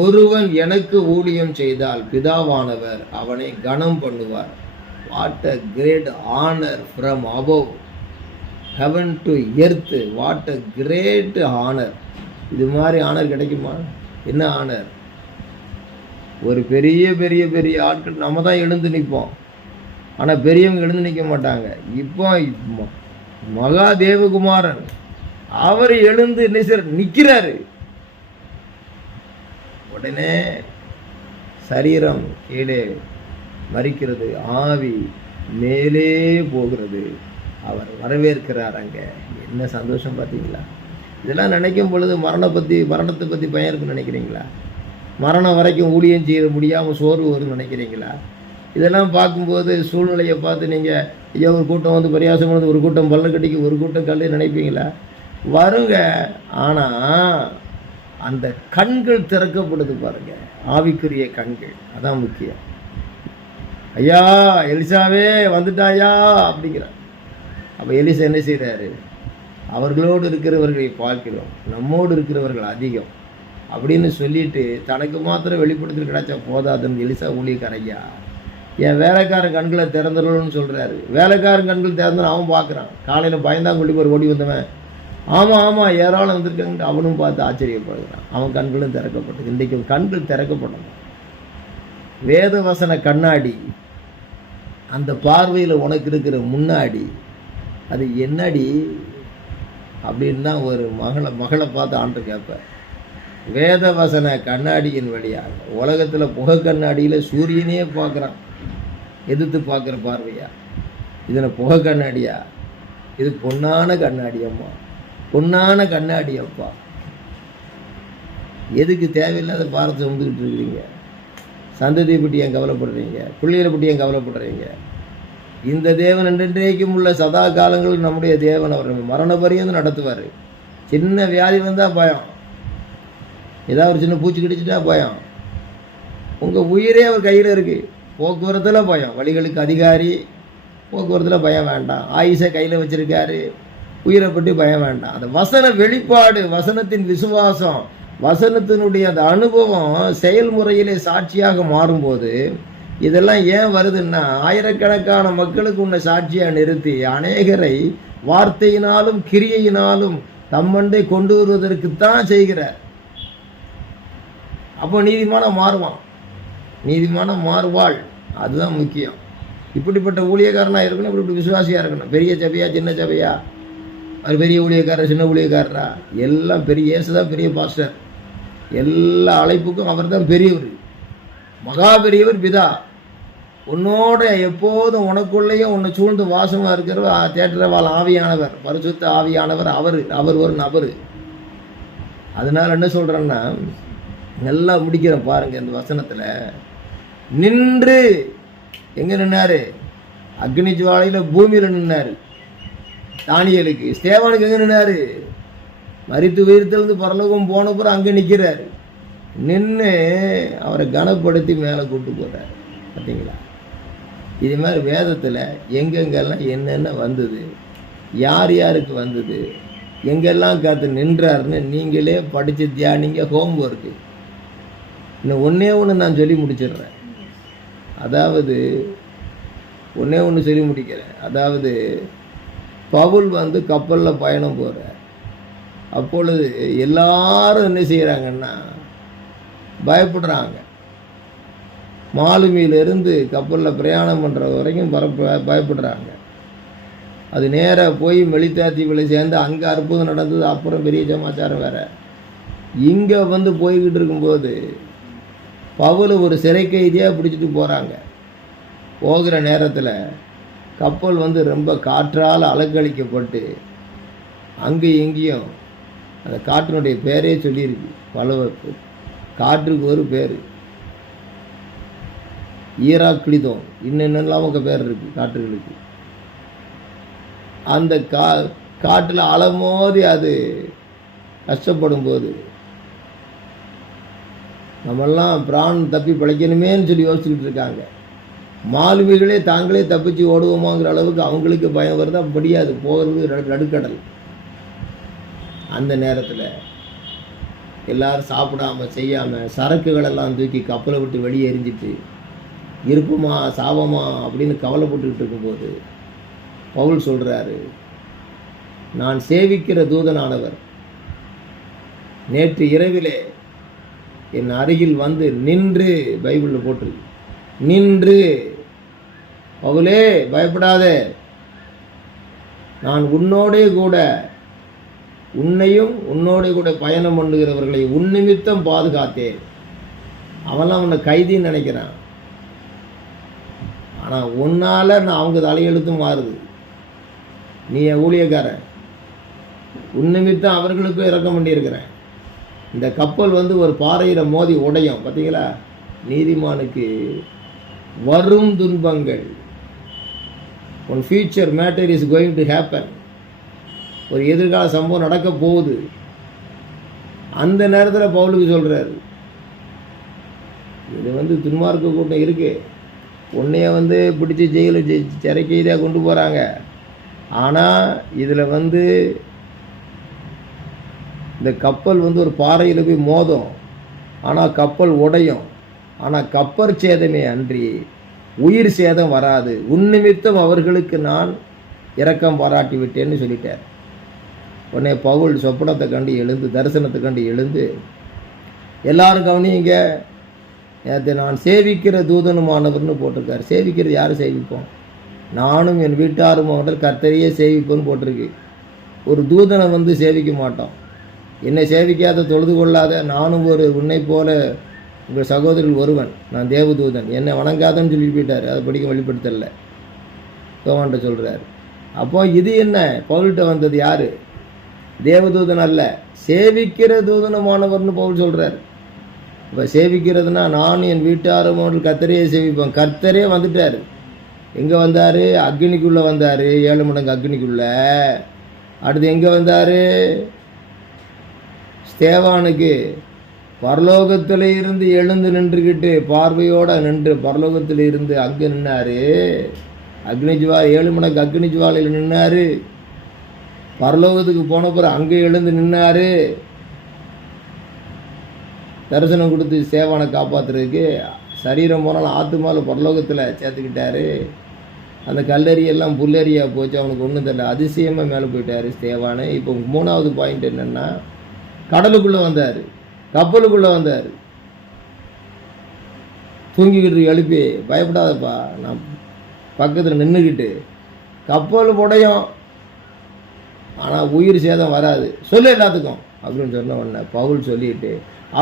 ஒருவன் எனக்கு ஊழியம் செய்தால் பிதாவானவர் அவனை கனம் பண்ணுவார். What a great honour from above heaven to earth. What a great honour. இது மாதிரி ஆனர் கிடைக்குமா? என்ன ஆனர்? ஒரு பெரிய பெரிய பெரிய ஆட்கள் நம்ம தான் எழுந்து நிற்போம், ஆனால் பெரியவங்க எழுந்து நிற்க மாட்டாங்க. இப்போ மகா தேவகுமாரன் அவர் எழுந்து நிற்கிறாரு. உடனே சரீரம் கீழே மறிக்கிறது, ஆவி மேலே போகிறது. அவர் வரவேற்கிறார். அங்கே என்ன சந்தோஷம் பார்த்தீங்களா? இதெல்லாம் நினைக்கும் பொழுது மரணத்தை பற்றி பயம் இருக்குன்னு நினைக்கிறீங்களா? மரணம் வரைக்கும் ஊழியம் செய்ய முடியாமல் சோர்வு வரும்னு நினைக்கிறீங்களா? இதெல்லாம் பார்க்கும்போது சூழ்நிலையை பார்த்து நீங்கள் ஐயோ ஒரு கூட்டம் வந்து பரியாசம் பண்ணுது, ஒரு கூட்டம் பல்லக்கட்டிக்கு, ஒரு கூட்டம் கல்லு நினைப்பீங்களா? வருங்க. ஆனால் அந்த கண்கள் திறக்கப்படுது பாருங்க, ஆவிக்குரிய கண்கள். அதான் முக்கியம். ஐயா எலிசாவே வந்துட்டாயா அப்படிங்கிறார். அப்போ எலிசா என்ன செய்கிறாரு? அவர்களோடு இருக்கிறவர்களை பார்க்கிறோம், நம்மோடு இருக்கிறவர்கள் அதிகம் அப்படின்னு சொல்லிட்டு தனக்கு மாத்திரம் வெளிப்படுத்தல் கிடைச்சா போதாதுன்னு எலிசா ஊழியக்கார ஐயா என் வேலைக்காரன் கண்களை திறந்துடணும்னு சொல்கிறாரு. வேலைக்காரன் கண்கள் திறந்து அவன் பார்க்குறான். காலையில் பயந்தாங்கொள்ளி போய் ஓடி வந்தவன் ஆமாம் ஏராளம் வந்திருக்காங்க அவனும் பார்த்து ஆச்சரியப்படுகிறான். அவன் கண்களும் திறக்கப்பட்டது. இன்றைக்கு கண்கள் திறக்கப்படணும். வேத வசன கண்ணாடி அந்த பார்வையில் உனக்கு இருக்கிற முன்னாடி அது என்னடி அப்படின்னு தான் ஒரு மகளை பார்த்து ஆண்டு கேட்பேன். வேத வசன கண்ணாடியின் வழியாக உலகத்தில் புகை கண்ணாடியில் சூரியனே பார்க்குறான், எதிர்த்து பார்க்குற பார்வையா? இதில் புகை கண்ணாடியா? இது பொன்னான கண்ணாடி அம்மா, பொன்னான கண்ணாடி அப்பா. எதுக்கு தேவையில்லாத பாரத்தை வந்துக்கிட்டு இருக்கிறீங்க? சந்ததியை பற்றி ஏன் கவலைப்படுறீங்க? பிள்ளைகளை பற்றி ஏன் கவலைப்படுறீங்க? இந்த தேவன் என்றென்றைக்கும் உள்ள சதா காலங்களில் நம்முடைய தேவன் அவர் மரண பரியந்தம் நடத்துவார். சின்ன வியாதி வந்தால் பயம், ஏதாவது ஒரு சின்ன பூச்சி கடிச்சிட்டா பயம். உங்கள் உயிரே அவர் கையில் இருக்குது. போக்குவரத்தில் பயம், வழிகளுக்கு அதிகாரி, போக்குவரத்தில் பயம் வேண்டாம். ஆயுஷை கையில் வச்சுருக்காரு, உயிரை பற்றி பயம் வேண்டாம். அந்த வசன வெளிப்பாடு, வசனத்தின் விசுவாசம், வசனத்தினுடைய அந்த அனுபவம் செயல்முறையிலே சாட்சியாக மாறும்போது இதெல்லாம் ஏன் வருதுன்னா ஆயிரக்கணக்கான மக்களுக்கு உன்னை சாட்சியாக நிறுத்தி அநேகரை வார்த்தையினாலும் கிரியையினாலும் தம்மண்டை கொண்டு வருவதற்குத்தான் செய்கிறார். அப்போ நீதிமானம் மாறுவான், நீதிமானம் மாறுவாள். அதுதான் முக்கியம். இப்படிப்பட்ட ஊழியக்காரனாக இருக்கணும், இப்படி விசுவாசியாக இருக்கணும். பெரிய சபையா சின்ன சபையா, அது பெரிய ஊழியக்காரர் சின்ன ஊழியக்காரரா, எல்லாம் பெரிய இயேசுதான் பெரிய பாஸ்டர். எல்லா அழைப்புக்கும் அவர் தான் பெரியவர், மகா பெரியவர் பிதா. உன்னோட எப்போதும் உனக்குள்ளேயும் உன்னை சூழ்ந்து வாசமாக இருக்கிறவர் தேற்றவாள் ஆவியானவர், பரிசுத்த ஆவியானவர். அவர் ஒரு நபர். அதனால என்ன சொல்கிறேன்னா, நல்லா முடிக்கிறேன் பாருங்க. இந்த வசனத்தில் நின்று எங்கே நின்னாரு? அக்னி ஜுவாலையில் பூமியில் நின்னாரு. தானியலுக்கு ஸ்தேவானுக்கு எங்கே நின்னாரு? மரித்து உயிர்த்தெழுந்து பரலோகம் போனப்புறம் அங்கே நிற்கிறாரு. நின்று அவரை கனப்படுத்தி மேலே கூட்டு போகிறார். பார்த்தீங்களா? இது மாதிரி வேதத்தில் எங்கெங்கெல்லாம் என்னென்ன வந்தது, யார் யாருக்கு வந்தது, எங்கெல்லாம் காத்து நின்றாருன்னு நீங்களே படித்து தியானிங்க. Home work. இன்னும் ஒன்று நான் சொல்லி முடிச்சிடுறேன். அதாவது ஒன்று சொல்லி முடிக்கிறேன். அதாவது பவுல் வந்து கப்பலில் பயணம் போகிறார். அப்பொழுது எல்லாரும் என்ன செய்கிறாங்கன்னா பயப்படுறாங்க. மாலுமியிலிருந்து கப்பலில் பிரயாணம் பண்ணுற வரைக்கும் பயப்படுறாங்க. அது நேராக போய் மெலித்தா தீவில் சேர்ந்து அங்கே அற்புதம் நடந்தது. அப்புறம் பெரிய சமாச்சாரம் வேறு. இங்கே வந்து போய்கிட்டு இருக்கும்போது பவுல் ஒரு சிறை கைதியாக பிடிச்சிட்டு போகிறாங்க. போகிற நேரத்தில் கப்பல் வந்து ரொம்ப காற்றால் அலக்களிக்கப்பட்டு அங்கேயும் இங்கேயும் அந்த காற்றினுடைய பேரே சொல்லியிருக்கு. பலவருக்கு காற்றுக்கு ஒரு பேர் ஈராக்ளிதோன், இன்னென்னெல்லாம் உங்கள் பேர் இருக்குது காற்றுகளுக்கு. அந்த காற்றில் அலமோதி அது கஷ்டப்படும் போது நம்மெல்லாம் பிராணம் தப்பி பிழைக்கணுமேன்னு சொல்லி யோசிச்சுக்கிட்டு இருக்காங்க. மாலுமிகளே தாங்களே தப்பிச்சு ஓடுவோமாங்கிற அளவுக்கு அவங்களுக்கு பயம் வருது. முடியாது, போகிறது நடுக்கடல். அந்த நேரத்தில் எல்லாரும் சாப்பிடாம செய்யாமல் சரக்குகளெல்லாம் தூக்கி கப்பலை விட்டு வெளியே எரிஞ்சிட்டு இருப்புமா சாபமா அப்படின்னு கவலைப்பட்டுக்கிட்டு இருக்கும்போது பவுல் சொல்கிறாரு, நான் சேவிக்கிற தூதனானவர் நேற்று இரவிலே என் அருகில் வந்து நின்று, பைபிளில் போட்டிருக்கு, நின்று, பவுலே பயப்படாதே, நான் உன்னோடே கூட உன்னையும் உன்னோட கூட பயணம் பண்ணுகிறவர்களை உன் நிமித்தம் பாதுகாத்தேன். அவன்லாம் உன்னை கைதின்னு நினைக்கிறான், ஆனால் உன்னால் நான் அவங்க தலையெழுத்தும் மாறுது. நீ என் ஊழியக்காரன், உன் நிமித்தம் அவர்களுக்கும் இறக்கம் பண்ணியிருக்கிறேன். இந்த கப்பல் வந்து ஒரு பாறையில் மோதி உடையும். பார்த்தீங்களா? நீதிமானுக்கு வரும் துன்பங்கள், one future matter is going to happen. ஒரு எதிர்கால சம்பவம் நடக்க போகுது. அந்த நேரத்தில் பவுலுக்கு சொல்கிறார், இது வந்து துன்மார்க்க கூட்டம் இருக்கு, உன்னைய வந்து பிடிச்சி ஜெயிலில் சிறைக்கையாக கொண்டு போகிறாங்க. ஆனால் இதில் வந்து இந்த கப்பல் வந்து ஒரு பாறையில் போய் மோதும், ஆனால் கப்பல் உடையும். ஆனால் கப்பற் சேதமே அன்றி உயிர் சேதம் வராது. உன் நிமித்தம் அவர்களுக்கு நான் இரக்கம் பாராட்டி விட்டேன்னு சொல்லிட்டார். உடனே பவுல் சொப்பனத்தை கண்டு எழுந்து, தரிசனத்தை கண்டு எழுந்து, எல்லாரும் கவனிங்க, நேற்று நான் சேவிக்கிற தூதனுமானவர்னு போட்டிருக்கார். சேவிக்கிறது யார் சேவிப்போம்? நானும் என் வீட்டாரும் அவர்கள் கர்த்தரையே சேவிப்போன்னு போட்டிருக்கு. ஒரு தூதனை வந்து சேவிக்க மாட்டோம். என்னை சேவிக்காத, தொழுது கொள்ளாத, நானும் ஒரு உன்னை போல உங்கள் சகோதரில் ஒருவன், நான் தேவதூதன், என்னை வணங்காதன்னு சொல்லி போயிட்டார். அதை படிக்க வெளிப்படுத்தல, தோவான்ட்ட சொல்கிறார். அப்போ இது என்ன? பவுல்கிட்ட வந்தது யார்? தேவதூதன் அல்ல, சேவிக்கிற தூதனமானவர்னு பவுல் சொல்கிறார். இப்போ சேவிக்கிறதுனா நான் என் வீட்டாரும் அவர்கள் கர்த்தரையே சேவிப்போம். கர்த்தரே வந்துட்டார். எங்கே வந்தார்? அக்னிக்குள்ளே வந்தார், 7 மடங்கு அக்னிக்குள்ளே. அடுத்து எங்கே வந்தார்? ஸ்தேவானுக்கு பரலோகத்தில் இருந்து எழுந்து நின்றுக்கிட்டு, பார்வையோடு நின்று பரலோகத்தில் இருந்து அங்கே நின்னார். அக்னிஜுவா 7 மடங்கு அக்னிஜுவாலையில் நின்னார். பரலோகத்துக்கு போன பிறகு அங்கே எழுந்து நின்னார். தரிசனம் கொடுத்து சேவானை காப்பாற்றுறதுக்கு சரீரம் போனாலும் ஆத்துமாவில் பரலோகத்தில் சேர்த்துக்கிட்டாரு. அந்த கல்லறியெல்லாம் புல்லறியாக போச்சு, அவனுக்கு ஒன்றும் தெரியல, அதிசயமாக மேலே போயிட்டார் ஸ்தேவானு. இப்போ 3வது பாயிண்ட் என்னென்னா, கடலுக்குள்ளே வந்தார், கப்பலுக்குள்ளே வந்தார். தூங்கிக்கிட்டு எழுப்பி, பயப்படாதப்பா, நான் பக்கத்தில் நின்றுக்கிட்டு, கப்பல் உடையும் ஆனால் உயிர் சேதம் வராது, சொல்லு எல்லாத்துக்கும் அப்படின்னு சொன்ன உடனே பவுல் சொல்லிட்டு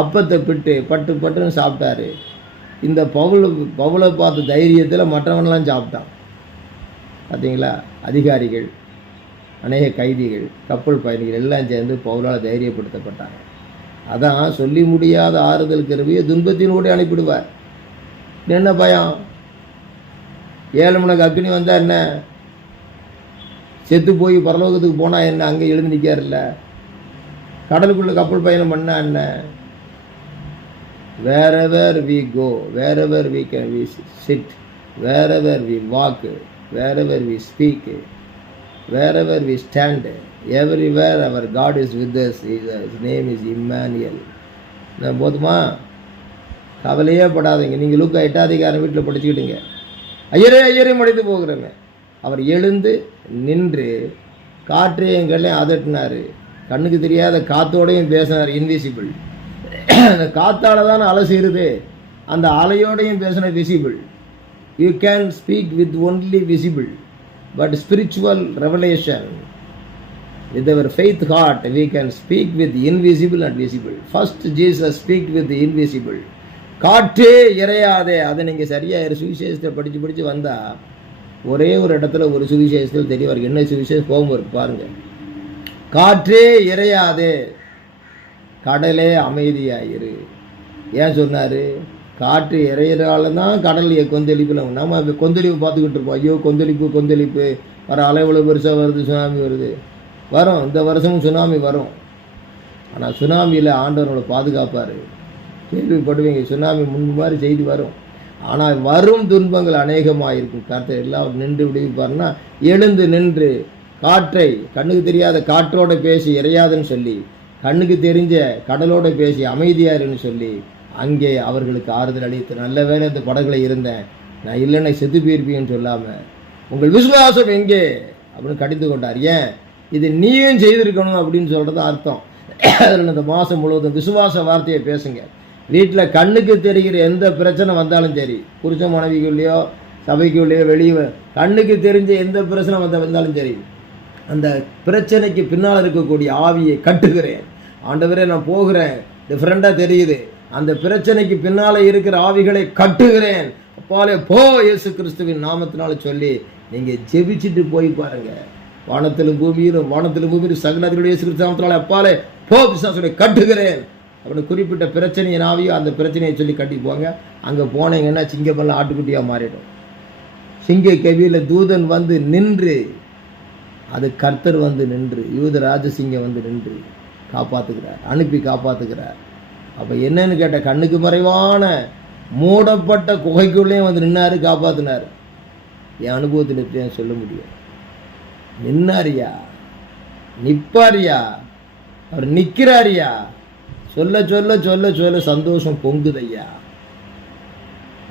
அப்பத்தை பிட்டு பட்டு பட்டுன்னு சாப்பிட்டாரு. இந்த பவுலை பார்த்த தைரியத்தில் மற்றவனெல்லாம் சாப்பிட்டான். பார்த்தீங்களா? அதிகாரிகள், அநேக கைதிகள், கப்பல் பயணிகள் எல்லாம் சேர்ந்து பவுலால் தைரியப்படுத்தப்பட்டாங்க. அதான் சொல்லி முடியாத ஆறுதல் கருவியை துன்பத்தினோடு அனுப்பிடுவார். என்ன பயம்? 7 மடங்கு அக்னி வந்தால் என்ன? செத்து போய் பரலோகத்துக்கு போனால் என்ன? அங்கே எழுந்து நிற்கார்ல. கடலுக்குள்ளே கப்பல் பயணம் பண்ணால் என்ன? wherever we go, wherever we can we sit, wherever we walk, wherever we speak, wherever we stand, everywhere our God is with us. His name is Emmanuel. நான் போதுமா? கவலையே படாதீங்க. நீங்கள் லூக்கா 8ஆம் அதிகாரம் வீட்டில் படிச்சுக்கிட்டுங்க. ஐயரே ஐயரே மடித்து போகிறோமே. அவர் எழுந்து நின்று காற்றையும் அதட்டினார். கண்ணுக்கு தெரியாத காத்தோடையும் பேசினார். இன்விசிபிள். அந்த காத்தால் தான் அலை செய்கிறது, அந்த அலையோடையும் பேசின visible. You can speak with only visible, but spiritual revelation with our faith heart we can speak with invisible and visible. First Jesus speak with the invisible. காற்றே இறையாதே. அதை நீங்கள் சரியாக சுவிசேஷத்தை படித்து வந்தால் ஒரே ஒரு இடத்துல ஒரு சுவிசேஷத்தில் தெரியவார். என்ன சுவிசேஷம்? ஹோம்ஒர்க் பாருங்கள். காற்றே இறையாதே, கடலே அமைதியாயிரு. ஏன் சொன்னார்? காற்று இறையிறால தான் கடல் கொந்தளிப்பில். நம்ம கொந்தளிப்பு பார்த்துக்கிட்டு இருப்போம். ஐயோ கொந்தளிப்பு வர, அலைவளவு பெருசாக வருது, சுனாமி வருது. வரும், இந்த வருஷமும் சுனாமி வரும். ஆனால் சுனாமியில் ஆண்டவரோட பாதுகாப்பார். கேள்விப்படுவீங்க, சுனாமி முன்பு மாதிரி செய்தி வரும். ஆனால் வரும் துன்பங்கள் அநேகமாக இருக்கும். கர்த்தர் எல்லாம் நின்று விடுவிப்பார்னா, எழுந்து நின்று காற்றை, கண்ணுக்கு தெரியாத காற்றோடு பேசி இறையாதுன்னு சொல்லி கண்ணுக்கு தெரிஞ்ச கடலோட பேசி அமைதியாருன்னு சொல்லி அங்கே அவர்களுக்கு ஆறுதல் அளித்து, நல்ல வேளை இந்த படகுல இருந்தேன், நான் இல்லைன்னா செத்து போயிருப்பீங்கன்னு சொல்லாமல் உங்கள் விசுவாசம் எங்கே அப்படின்னு கடிந்து கொண்டார். ஏன் இது நீயும் செய்திருக்கணும் அப்படின்னு சொல்கிறது அர்த்தம். அதில் இந்த மாதம் முழுவதும் விசுவாச வார்த்தையை பேசுங்க. வீட்டில் கண்ணுக்கு தெரிகிற எந்த பிரச்சனை வந்தாலும் சரி, புருஷ மனைவிக்குள்ளேயோ சபைக்குள்ளேயோ வெளியே கண்ணுக்கு தெரிஞ்ச எந்த பிரச்சனை வந்தாலும் சரி, அந்த பிரச்சனைக்கு பின்னால் இருக்கக்கூடிய ஆவியை கட்டுகிறேன். ஆண்டவரே நான் போகிறேன், டிஃப்ரெண்டாக தெரியுது, அந்த பிரச்சனைக்கு பின்னால் இருக்கிற ஆவிகளை கட்டுகிறேன், அப்பாலே போ இயேசு கிறிஸ்துவின் நாமத்தினால சொல்லி நீங்கள் ஜெபிச்சுட்டு போய் பாருங்க. வானத்திலும் பூமியிலும் சகலத்தினுடைய இயேசு கிறிஸ்து நாமத்தினால அப்பாலே போ பிசாசுகளை கட்டுகிறேன் அப்படின்னு குறிப்பிட்ட பிரச்சனையின் ஆவியோ அந்த பிரச்சனையை சொல்லி கட்டி போங்க. அங்கே போனீங்கன்னா சிங்கமெல்லாம் ஆட்டுக்குட்டியாக மாறிடும். சிங்க கவியில் தூதன் வந்து நின்று, அது கர்த்தர் வந்து நின்று, யூத ராஜசிங்கம் வந்து நின்று காப்பாற்றுகிறார், அனுப்பி காப்பாற்றுகிறார். அப்போ என்னன்னு கேட்ட, கண்ணுக்கு மறைவான மூடப்பட்ட குகைக்குள்ளேயும் வந்து நின்னாரு, காப்பாற்றினார். என் அனுபவத்தில் எப்படி சொல்ல முடியும்? நின்னாரியா, நிற்பாரியா, அவர் நிற்கிறாரியா, சொல்ல சொல்ல சொல்ல சொல்ல சந்தோஷம் பொங்குதையா.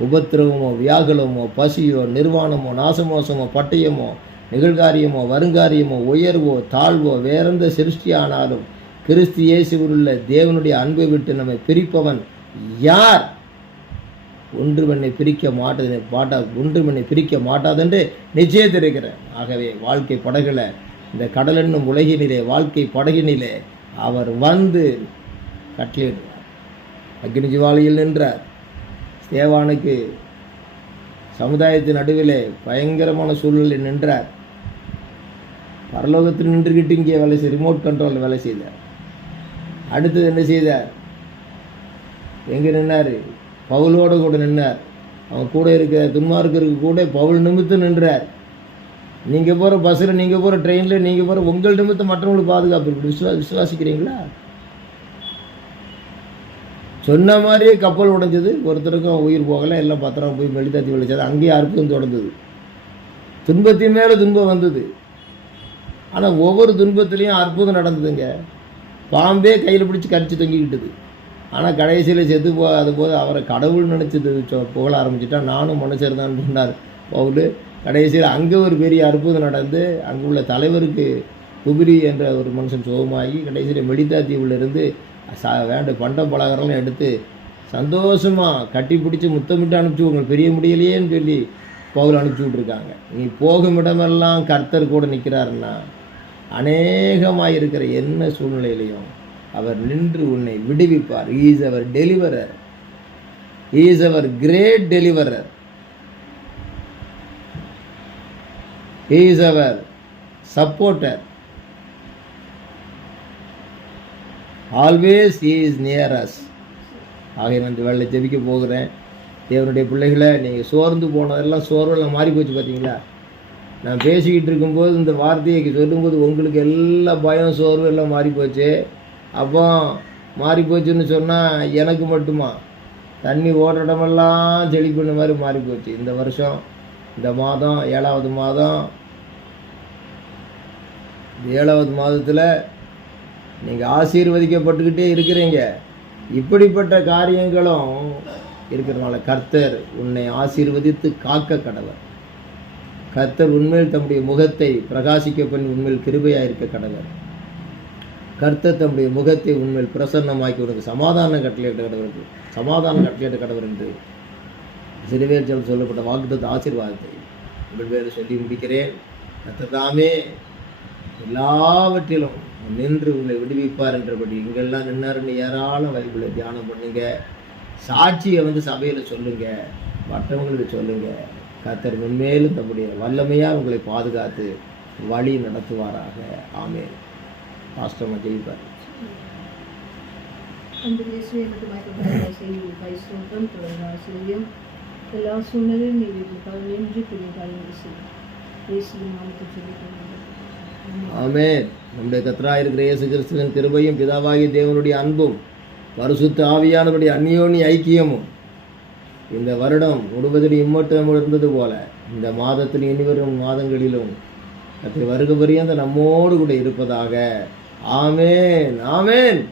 உபத்திரவமோ வியாகுலமோ பசியோ நிர்வாணமோ நாசமோசமோ பட்டயமோ நிகழ்காரியமோ வருங்காரியமோ உயர்வோ தாழ்வோ வேறெந்த சிருஷ்டியானாலும் கிறிஸ்து இயேசுவில் உள்ள தேவனுடைய அன்பை விட்டு நம்மை பிரிப்பவன் யார்? ஒன்றுமனை பிரிக்க மாட்டாதென்று நிச்சயத்திருக்கிறேன். ஆகவே வாழ்க்கை படகுல, இந்த கடல் என்னும் உலகினிலே, வாழ்க்கை படகினிலே அவர் வந்து கட்டளையிடுவார். அக்னி ஜுவாலையில் நின்றார். ஸ்தேவானுக்கு சமுதாயத்தின் நடுவிலே பயங்கரமான சூழ்நிலையில் நின்றார். பரலோகத்தில் நின்றுக்கிட்டு இங்கே வேலை செய்ய, ரிமோட் கண்ட்ரோலில் வேலை செய்தார். அடுத்தது என்ன செய்தார்? எங்கே நின்னார்? பவுலோடு கூட நின்னார். அவன் கூட இருக்கிற துன்மார்க்கருக்கு கூட பவுல் நிமித்தம் நின்றார். நீங்கள் போகிற பஸ்ஸில், நீங்கள் போகிற ட்ரெயினில், நீங்கள் போகிற உங்கள் நிமித்தம் மற்றவங்களுக்கு பாதுகாப்பு இருக்கு. விசுவாசிக்கிறீங்களா? சொன்ன மாதிரியே கப்பல் உடைஞ்சது, ஒருத்தருக்கும் உயிர் போகலை, எல்லாம் பத்திரம் போய் மெலிதாத்தி விளைச்சது. அங்கேயே அற்புதம் தொடர்ந்தது. துன்பத்தின் மேலே துன்பம் வந்தது. ஆனால் ஒவ்வொரு துன்பத்திலையும் அற்புதம் நடந்ததுங்க. பாம்பே கையில் பிடிச்சி கடிச்சு தொங்கிக்கிட்டது. ஆனால் கடைசியில் செத்து போகாத போது அவரை கடவுள் நினச்சது புகழ ஆரம்பிச்சுட்டா. நானும் மனுஷர் தான் சொன்னார் பவுல். கடைசியில் அங்கே ஒரு பெரிய அற்புதம் நடந்து அங்கே உள்ள தலைவருக்கு குபிரி என்ற ஒரு மனுஷன் சுகமாகி, கடைசியில் மெடிதாத்தீவிலிருந்து வேண்ட பண்ட பலகாரம்லாம் எடுத்து சந்தோஷமாக கட்டி பிடிச்சி முத்தமிட்டு அனுப்பிச்சி, உங்களுக்கு பெரிய முடியலையேன்னு சொல்லி பவுல் அனுப்பிச்சி விட்ருக்காங்க. நீ போகும் இடமெல்லாம் கர்த்தர் கூட நிற்கிறாருன்னா, அநேகமாக இருக்கிற என்ன சூழ்நிலையிலையும் அவர் நின்று உன்னை விடுவிப்பார். He is our deliverer. He is our great deliverer. He is our supporter. Always he is near us. ஆக நான் இந்த வேலை ஜெபிக்க போகிறேன். தேவனுடைய பிள்ளைகளை, நீங்கள் சோர்ந்து போனதெல்லாம் சோர்வெல்லாம் மாறி போச்சு பார்த்தீங்களா? நான் பேசிக்கிட்டு இருக்கும்போது இந்த வார்த்தையை சொல்லும்போது உங்களுக்கு எல்லா பயம் சோர்வு எல்லாம் மாறி போச்சு. அப்போ மாறி போச்சுன்னு சொன்னால் எனக்கு மட்டுமா? தண்ணி ஓடுற இடமெல்லாம் செழிப்புன மாதிரி மாறி போச்சு. இந்த வருஷம், இந்த மாதம், 7வது மாதம், 7வது மாதத்தில் நீங்கள் ஆசீர்வதிக்கப்பட்டுக்கிட்டே இருக்கிறீங்க. இப்படிப்பட்ட காரியங்களும் இருக்கிறதுனால கர்த்தர் உன்னை ஆசீர்வதித்து காக்க கடவர். கர்த்தர் உண்மையில் தம்முடைய முகத்தை பிரகாசிக்க பண்ணி உண்மையில் கிருபையாக இருக்க கடவர். கர்த்தர் தம்முடைய முகத்தை உண்மையில் பிரசன்னமாக்கி உனக்கு சமாதானம் கட்டளையிட்ட கடவர் என்று சிறுவேல் சொல்லப்பட்ட வாக்குத்தத்த ஆசீர்வாதத்தை உங்கள் பேரை சொல்லி முடிக்கிறேன். கர்த்தர் தாமே எல்லாவற்றிலும் நின்று உங்களை விடுவிப்பார் என்றபடி இங்கெல்லாம் நின்னாருன்னு ஏராளம் பைபிளை தியானம் பண்ணுங்க. சாட்சியை சபையில் சொல்லுங்க, மற்றவங்களுக்கு சொல்லுங்க. கர்த்தர் மென்மேலும் தம்முடைய வல்லமையாக உங்களை பாதுகாத்து வழி நடத்துவாராக. ஆமென். பாஸ்டர் ஜெயிப்பார். எல்லா சூழ்நிலையும் நீதி புரியும். ஆமென். நம்முடைய கர்த்தராகிய இருக்கிற இயேசு கிறிஸ்துவின் கிருபையும் பிதாவாகிய தேவனுடைய அன்பும் பரிசுத்த ஆவியானவருடைய அந்யோன்ய ஐக்கியமும் இந்த வருடம் முழுவதில் இம்மட்டும் இருந்தது போல இந்த மாதத்தில் இனிவரும் மாதங்களிலும் கர்த்தர் வருக பரியந்த நம்மோடு கூட இருப்பதாக. ஆமென் ஆமென்.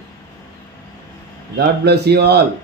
God bless you all.